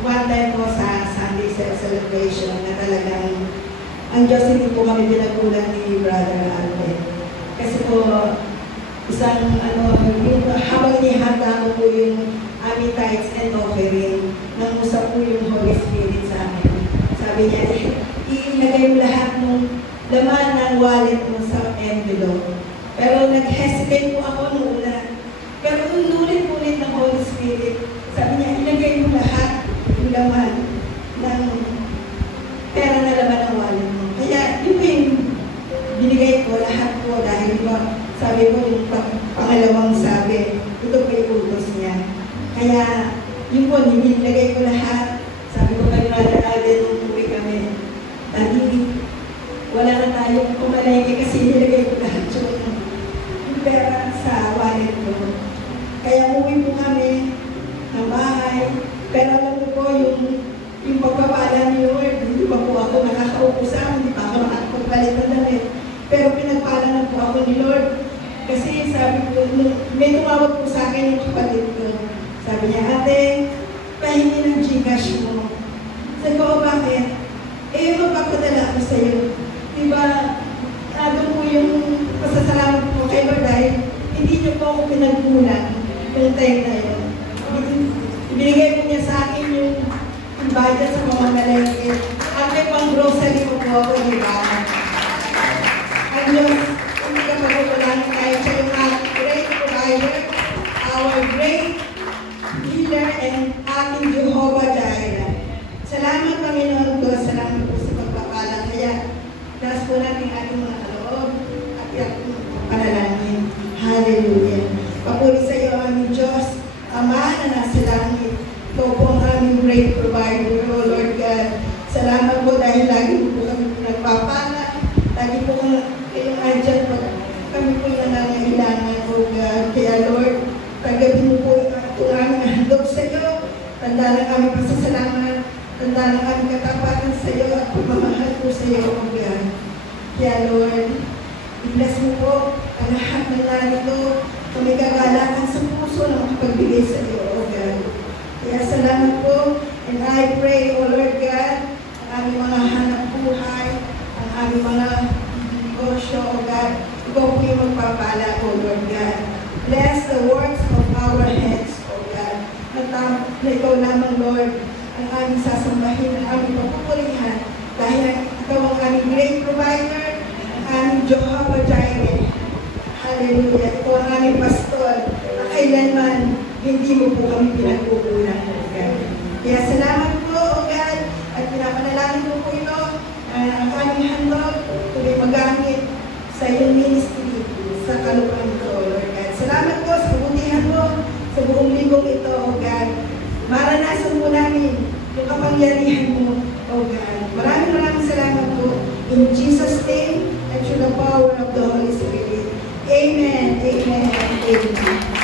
one time po sa Sunday Celebration na talagang ang Diyos hindi po kami binagulan ni Brother Alvin. Kasi po, isang habang nihanda ko po yung aming tithes and offering, nangusap po yung Holy Spirit sa amin. Sabi niya, ilagay mo lahat ng laman ng wallet mo sa envelope. Pero nag-hesitate po ako noong una. Pero ulit-ulit ng Holy Spirit, sabi niya, ilagay mo lahat ng laman ng pera na laman ng wallet mo. Kaya yun yung binigay ko lahat po dahil sabi ko yung pangalawang sabi, ito po yung utos niya. Kaya yun po, nilagay ko lahat. Sabi ko kay Brother Alden nung uwi kami, dahil wala na tayong pumalengke kasi nilagay ko lahat yung pera sa wallet ko. Kaya uwi po kami ng bahay. Pero alam ko po yung pagpapala ni Lord, hindi pa po ako nakakaupo sa amin, hindi pa ako nakakapagpalit ng damit. Pero pinagpala na po ako ni Lord. Kasi sabi ko, may tumawag po sa akin yung kapatid ko. Sabi niya, ate, pahingi ng Gcash mo. Sabi ko, bakit? Magpapadala ako sa iyo. Diba, doon po yung pasasalamat po kay Lord dahil hindi niyo po ako pinagkulan yung time na yun. Ibinigay po niya sa akin yung budget sa mga malengke. At may pang grocery po ako, diba? Ang Diyos, hindi ka magpapalanin tayo sa yung great provider, our great healer, and ating Jehovah Jireh. Salamat Panginoon ko, salamat po sa pagpapala. Kaya, taas po natin ating mga kaloob at ating panalangin. Hallelujah. Papuri sa iyo, aming Diyos, Ama na nasa langit. Ikaw po ang aming great provider, O Lord God. Salamat po dahil lagi po kami nagpapala. Lagi po kayong andyan pag kami po nangangailangan, O God. Kaya Lord, tagabin mo po itong aming handog sa iyo. Tanda lang kami pasasalamat. Tanda lang kami katapatan sa iyo at pagmamahal po sa iyo, O God. Kaya Lord, i-bless mo po ang lahat ng narito kung may kagalakan sa puso na makapagbigay sa iyo, O God. Kaya salamat po. And I pray, O Lord God, ang aming mga hanap buhay, ang aming mga negosyo, O God, ikaw po yung magpapala, O Lord God. Bless the works of our hands, O God. Na ikaw lamang, Lord, ang aming sasambahin, ang aming papupurihan, dahil ikaw ang aming great provider, ang aming Jehovah Jireh. Hallelujah. Ito ang aming pastor na kailanman hindi mo po kami pinagkukunan, O God. Kaya salamat po, O God, at pinapanalangin mo po ito ang aming handog tuloy magamit sa iyong ministry sa kalupang ito, Lord God. Salamat po sa kabutihan mo sa buong linggong ito, O God. Maranasan mo namin yung kapangyarihan mo, O God. Maraming salamat po. In Jesus' name and through the power of the Holy Spirit. Amen, amen, and amen.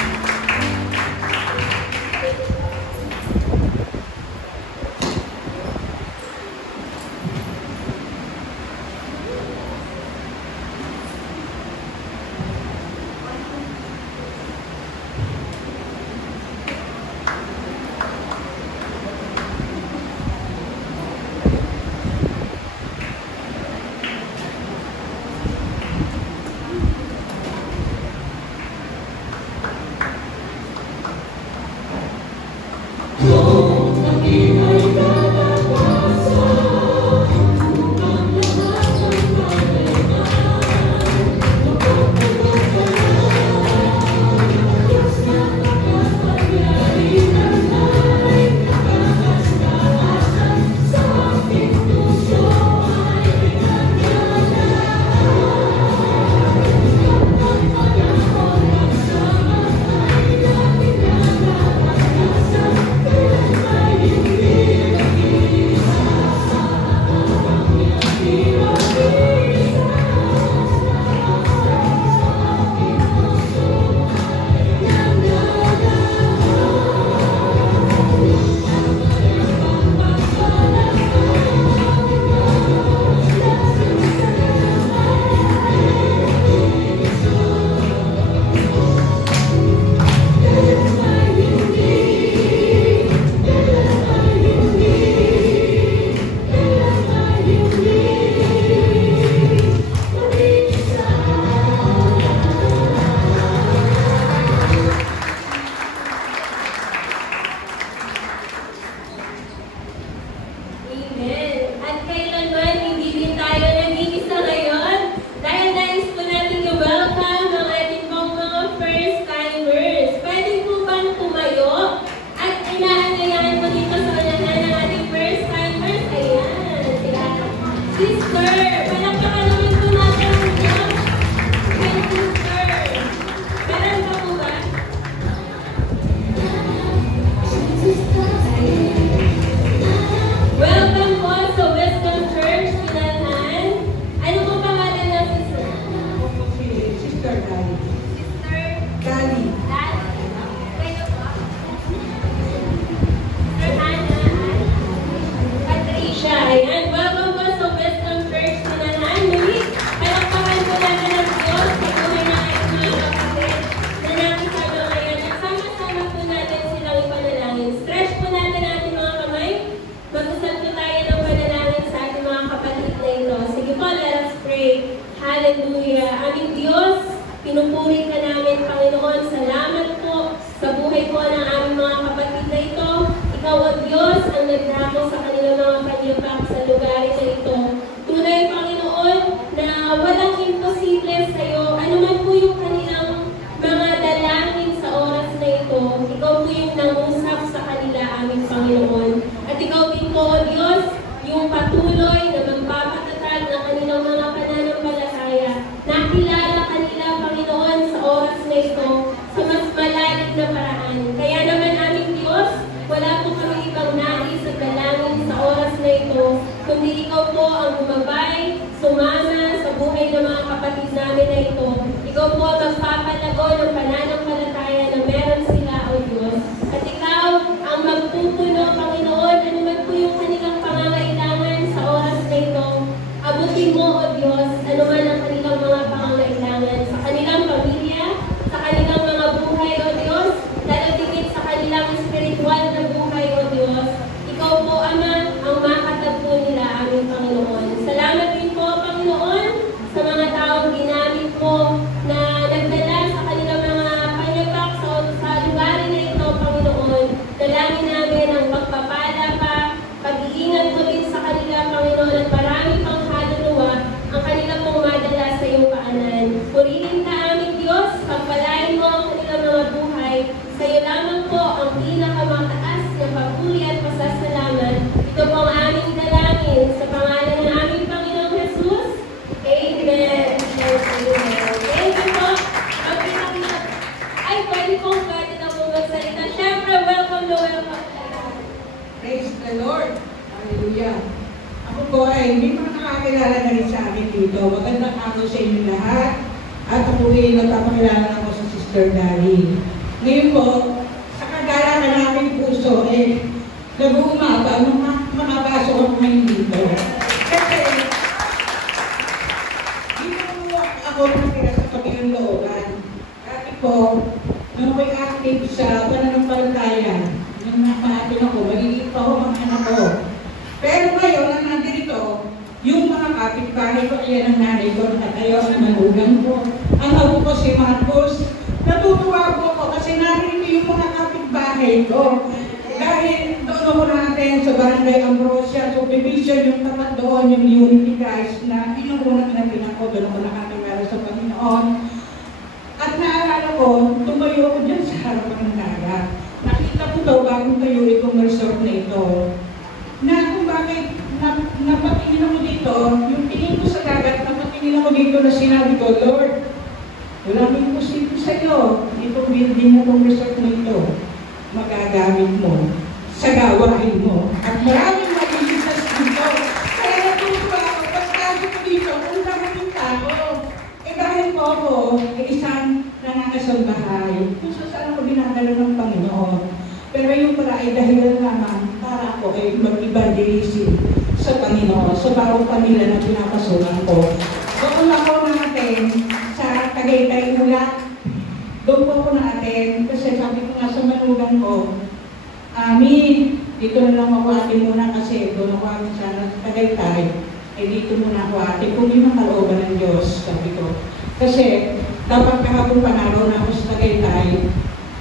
Pinupuri ka namin, Panginoon. Salamat po sa buhay po ng aming mga kapatid na ito. Ikaw ang Diyos ang nagdamo sa kanilang mga pagyapak sa lugar na ito. Tunay, Panginoon, na walang imposible sa iyo. Ano man po yung kanilang mga dalangin sa oras na ito, ikaw po yung nangusap sa kanila, aming Panginoon. At ikaw din po, O Diyos, yung patuloy na magpapatatag ng kanilang mga pananampalataya. Nakilala kanila, Panginoon, sa oras na ito sa mas malalim na paraan. Kaya naman, aming Diyos, wala po kami ibang nais at dalangin sa oras na ito, kundi ikaw po ang bumabay, sumama sa buhay ng ko ay hindi mga nakakilala na rin sa akin dito. Magandang araw sa inyo lahat. At ako ay nagpapakilala ako sa Sister Dari. Ngayon po, sa kagala na namin puso, nag-uumaba nung makapasok ako ngayon dito. Kasi, dito ako nakira sa Panginoon looban. Dati po, nung ako'y active sa pananampalataya, nung nakaatin ako, magiging pa ako mga anak ko. Pero ngayon, ang nandito, yung mga kapitbahay ko, ayan ang nanay ko, nakatayo ang manugang ko. Ang apo ko si Marcos. Natutuwa po ako kasi narinig yung mga kapitbahay ko. Dahil doon ako natin sa Barangay Ambrosia, so Division, yung tapat doon, yung Unity guys, na pinungunan natin ako, doon ako nakakilala sa Panginoon. At naalala ko, tumayo ako dyan sa harapan ng dagat. Nakita ko daw bagong tayo itong resort na ito. Na kung bakit napatingin ako dito, yung tingin ko sa dagat, napatingin ako dito na sinabi ko, Lord, walang imposible sa iyo. Itong building na itong resort na ito, magagamit mo sa gawain mo. At maraming maliligtas dito. Kaya natutuwa ako, pagkaso ko dito, kung maraming tao. Dahil po ako, isang nangangasambahay, kung saan ako dinadala ng Panginoon. Pero yung pala ay dahilan naman para ako ay mag-evangelism sa Panginoon, sa bawat pamilya na pinapasokan ko. Doon ako natin sa Tagaytay Ulat. Doon po ako natin kasi sabi ko nga sa manugang ko, dito na lang ako ate muna kasi doon ako sa Tagaytay. Dito muna ako ate, kung yung kalooban ng Diyos, sabi ko. Kasi dapat kahapon panaraw na ako sa Tagaytay,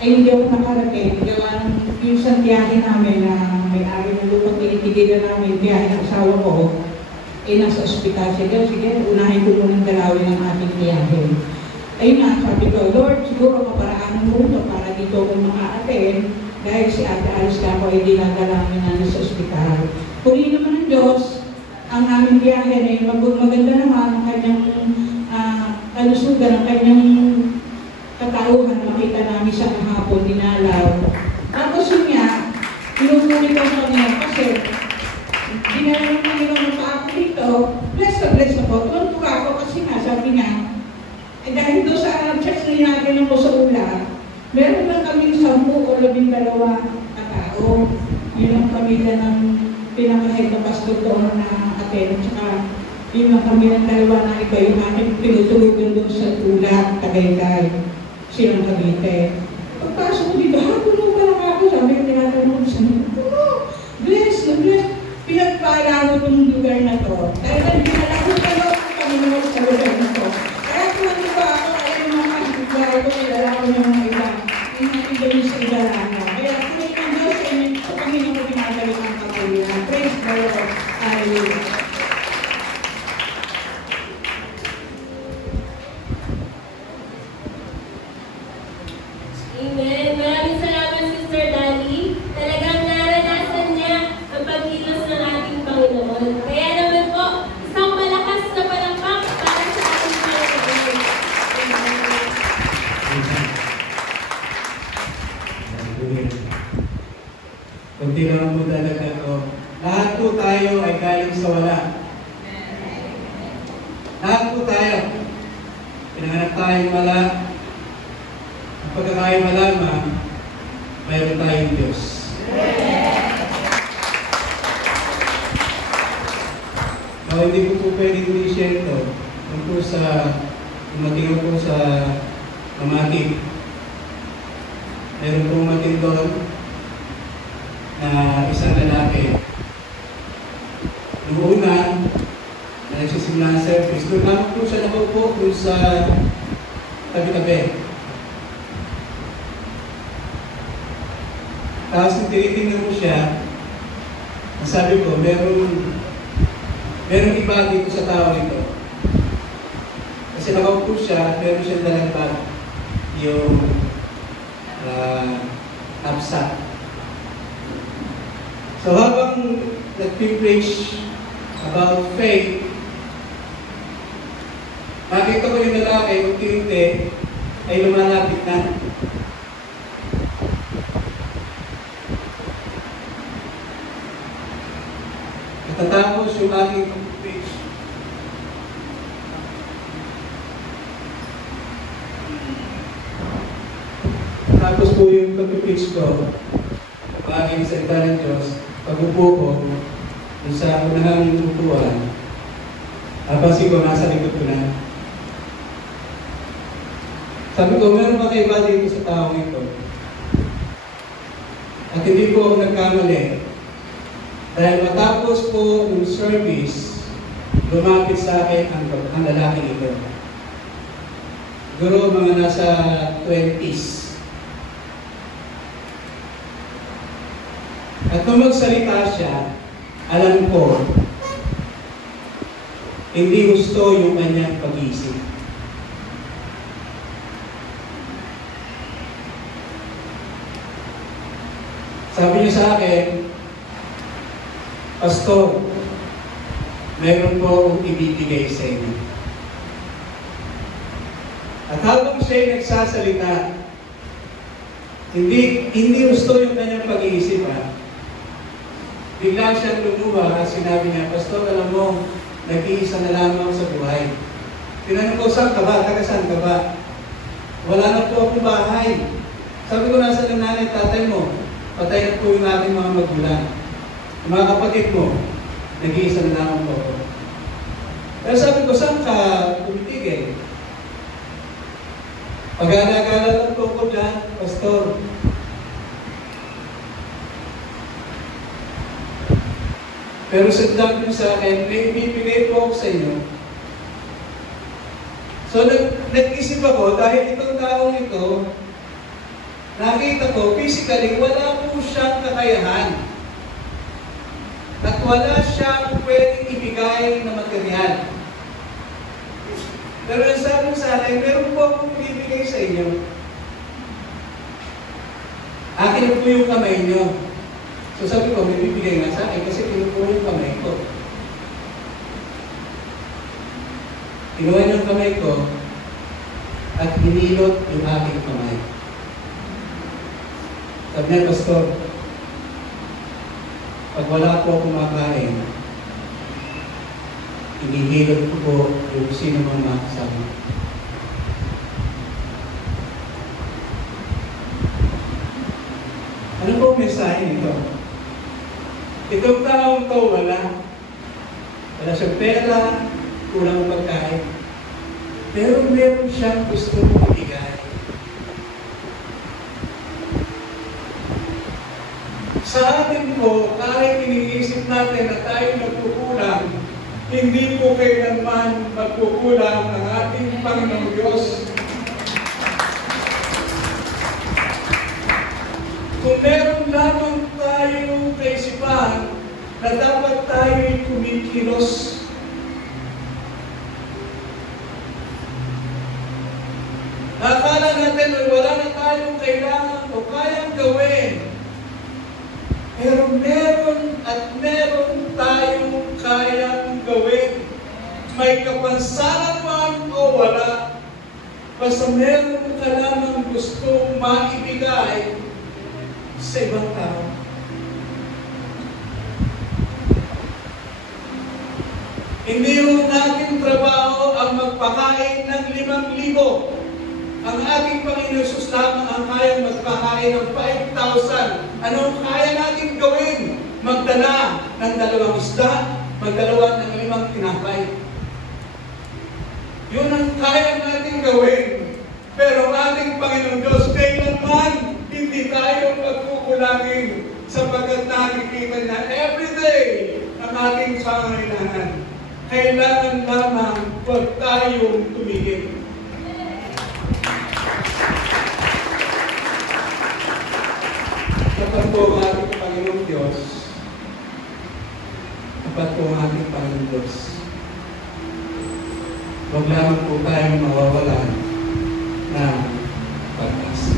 hindi ako nakarating. Gawa yung sa biyahe namin na may-ari ng lupang tinitigilan namin, biyahe ng asawa ko, nasa ospital siya. Sige, unahin ko muna ng dalawin ang ating biyahe. Ayun nga, sabi ko, Lord, siguro maparaanan mo ito para dito ako makaaten dahil si Ate Alice ka ako ay dinadalangin na sa ospital. Kung naman ng Diyos, ang aming biyahe na maganda naman ang kanyang kalusugan, ang kanyang katauhan na makita namin sa kahapon, dinalaw. Tapos yun nga, pinupuli ko sa kanya kasi dinala ng Panginoon pa ako dito, bless na po. Tuwa ako kasi nga, sabi nga, dahil doon sa church na natin ako sa ulan, meron lang kami 10 o 12 katao. Yun ang pamilya ng pinaka-head na pastor doon na atin. Tsaka yun ang pamilya ng dalawa na ito, yung aking tinutulugan doon sa ulat, Tagaytay, silang Cavite. Pagpasok ko dito, hapon mo pala ako, sabi yung tinatanong ko sa mga, bless na bless. Pinagpala ko itong lugar na to. Dahil nagdinala ko kayo ang Panginoon sa lugar na to. Kaya kung ba ako, alam yung mga lugar ko, kilala ko yung mga iba. Yung mga iba yung sa ibarana. Kaya kung yung Diyos sa Panginoon ko pinagalit ang kapalihan. Praise the Lord. Hallelujah. Amen. Maraming salamat, Sister Dali. Talagang naranasan niya ang pagkilos ng ating Panginoon. Kaya naman po, isang malakas na palakpak para sa ating Panginoon. Kunti naman po talaga ito. Lahat po tayo ay galing sa wala. Lahat po tayo. Pinanganak tayong wala. Ang pagkakaya malaman, mayroon tayong Diyos. Hindi ko po pwedeng i-share ito. Kung matingin po sa pamatik. Meron pong mating doon na isang lalaki. Noong una, na nagsisimula ng service, doon naman po siya nakaupo doon sa tabi-tabi. Tapos nung tinitingnan ko siya, sabi ko, meron iba dito sa tao nito. Kasi nakaupo siya, meron siyang dalang bag, yung knapsack. So habang nag-preach about faith, nakita ko yung lalaki, unti-unti, ay lumalapit na. Natatapos yung aking matapos po yung pag-preach ko, pagiging salita ng Diyos, pag-upo ko, sa unahang upuan, napansin ko, nasa likod ko na. Sabi ko, meron ba kayo ba dito sa taong ito? At hindi po ako nagkamali. Dahil matapos po yung service, lumapit sa akin ang lalaki ito. Siguro mga nasa 20s. At nung magsalita siya, alam ko, hindi gusto yung kanyang pag-isip. Sabi niya sa akin, Pastor, meron po akong ibibigay sa inyo. At habang siya'y nagsasalita, hindi gusto yung kanyang pag-iisip. Bigla siyang lumuha at sinabi niya, Pastor, alam mo, nag-iisa na lamang sa buhay. Tinanong ko, saan ka ba? Taga saan ka ba? Wala na po akong bahay. Sabi ko, nasa ng nanay, tatay mo. Patay na po yung ating mga magulang. Yung mga kapatid mo, nag-iisa na lamang po ako. Pero sabi ko, saan ka tumitigil? Pag-alagala lang po ako dyan, Pastor. Pero sadang nyo sa akin, may ibibigay po ako sa inyo. So, nag-isip ako, dahil itong taong ito, nakita ko, physically, wala po siyang kakayahan. At wala siyang pwedeng ibigay na material. Pero ang sabi sa akin, meron po akong ibibigay sa inyo. Akin po yung kamay nyo. So sabi ko, may bibigay nga sa akin kasi kinukuha yung kamay ko. Kinuha niyo yung kamay ko at hinilot yung aking kamay. Sabi niya, Pastor, pag wala po akong makain, hinihilot ko po yung sino mang makasama. Ano po ang mensahe nito? Itong taong to wala siyang pera, kulang ang pagkain. Pero meron siyang gusto mong ibigay. Sa atin po, kahit iniisip natin na tayo nagkukulang, hindi po kailanman magkukulang ang ating Panginoong Diyos. Kung meron lamang tayong kaisipan na dapat tayo'y kumikilos. Akala natin na wala na tayong kailangan o kayang gawin. Pero meron at meron tayong kayang gawin. May kapansanan man o wala. Basta meron ka lamang gustong maibigay sa ibang tao. Hindi yung ating trabaho ang magpakain ng 5,000. Ang ating Panginoon Jesus lamang ang kayang magpakain ng 5,000. Anong kaya natin gawin? Magdala ng 2 isda, magdala ng 5 tinapay. Yun ang kaya natin gawin. Pero ang ating Panginoon Diyos, kailanman hindi tayo magkukulangin sapagkat nakikita na everyday ang ating pangangailangan. Kailangan lamang huwag tayong tumigil. Kapag po ang ating Panginoon Diyos, kapag po ang ating Panginoon Diyos, huwag lamang po tayong mawawalan ng pag-asa.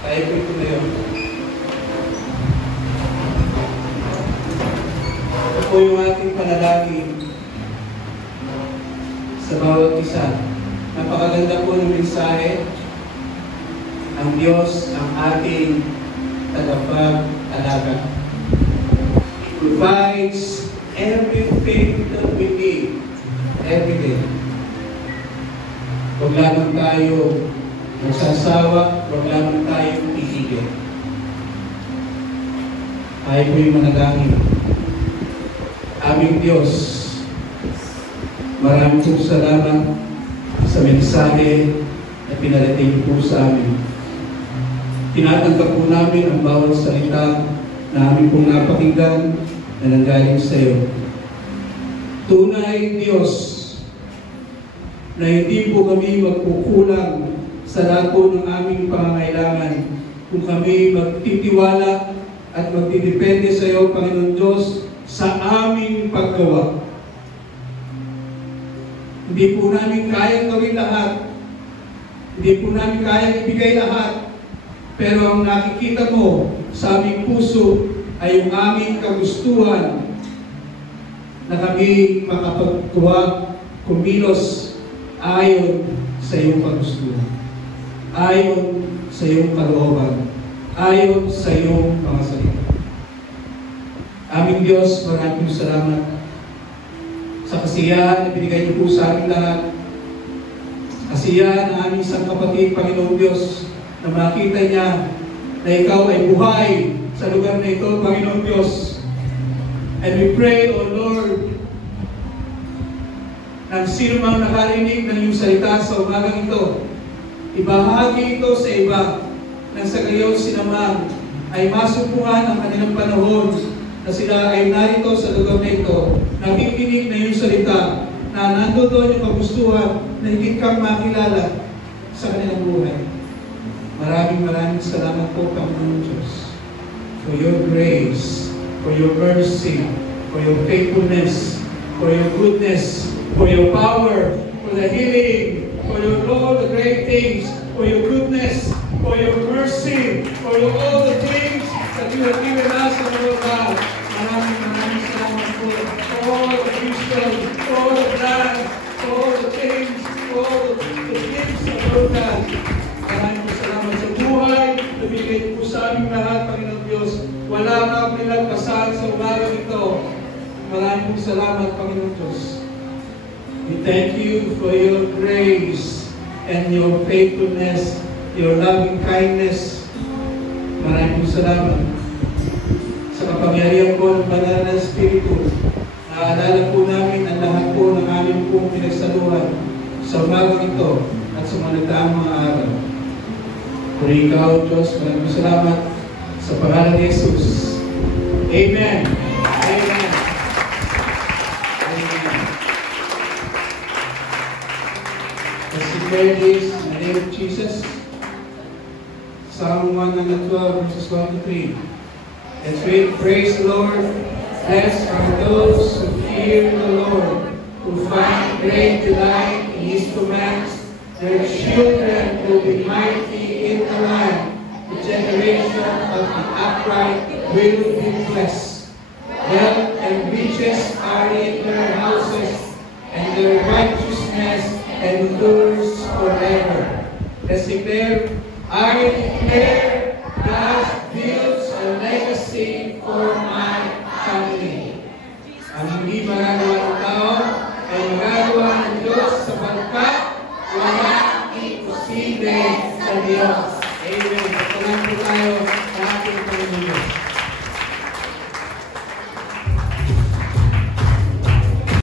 Tayo po ito na yun. Ito po yung ating panalangin sa bawat isa. Napakaganda po ng mensahe. Ang Diyos ang ating tagapag-alaga. He provides everything that we need every day. Huwag lamang tayo Nagsasawa, huwag lamang tayong titigil. Tayo po'y manalangin. Aming Diyos, maraming po salamat sa mensahe na pinarating po sa amin. Tinatanggap po namin ang bawat salita na aming pong napakinggan na nanggaling sa iyo. Tunay, Diyos, na hindi po kami magkukulang sa lahat po ng aming pangangailangan kung kami magtitiwala at magdidepende sa iyo, Panginoon Diyos, sa aming paggawa. Hindi po namin kayang gawin lahat. Hindi po namin kayang ibigay lahat. Pero ang nakikita mo sa aming puso ay yung aming kagustuhan na kami makapaggawa, kumilos ayon sa iyong kagustuhan, ayon sa iyong kalooban, ayon sa iyong mga salita. Aming Diyos, maraming salamat sa kasiyahan na binigay niyo po sa amin lahat. Kasiyahan ng aming isang kapatid, Panginoon Diyos, na makita niya na ikaw ay buhay sa lugar na ito, Panginoon Diyos. And we pray, O Lord, na sino mang nakarinig ng iyong salita sa umagang ito, ibahagi ito sa iba, nang sa gayon sinamang ay masumpungan ang kanilang panahon na sila ay narito sa lugar na ito, nakikinig na iyong salita, na nandoon yung kagustuhan na higit kang makilala sa kanilang buhay. Maraming salamat po, Panginoon Diyos, for your grace, for your mercy, for your faithfulness, for your goodness, for your power, for the healing, for your all the great things, for your goodness, for your mercy, for all the things that you have given us, Lord God. Maraming salamat po. All the wisdom, all the plan, all the things, all the gifts of Lord God. Maraming salamat sa buhay na binigay po sa aming lahat, Panginoon Diyos. Wala kang pinagpasahan sa umagang ito. Maraming salamat, Panginoon Diyos. We thank you for your grace and your faithfulness, your loving kindness. Maraming salamat sa kapangyarihan po ng banal na Espiritu. Naalala po namin ang lahat po ng aming pong pinagsaluhan sa umagang ito at sa mga nagdaang mga araw. Kung ikaw, Diyos, maraming salamat sa pangalan ni Jesus. Amen. Amen. Amen. Let's declare this in the name of Jesus. Psalm 112, verses 1 to 3. Let's read, praise the Lord. Blessed are those who fear the Lord, who find great delight in His commands. Their children will be mighty in the land. The generation of the upright will be blessed. Wealth and riches are in their houses, and their righteousness endures forever. Let's declare, I declare God builds a legacy for my family. Ang hindi magagawa ng tao ay magagawa ng Diyos sapagkat walang imposible sa Diyos. Amen. Patuloy po tayo sa ating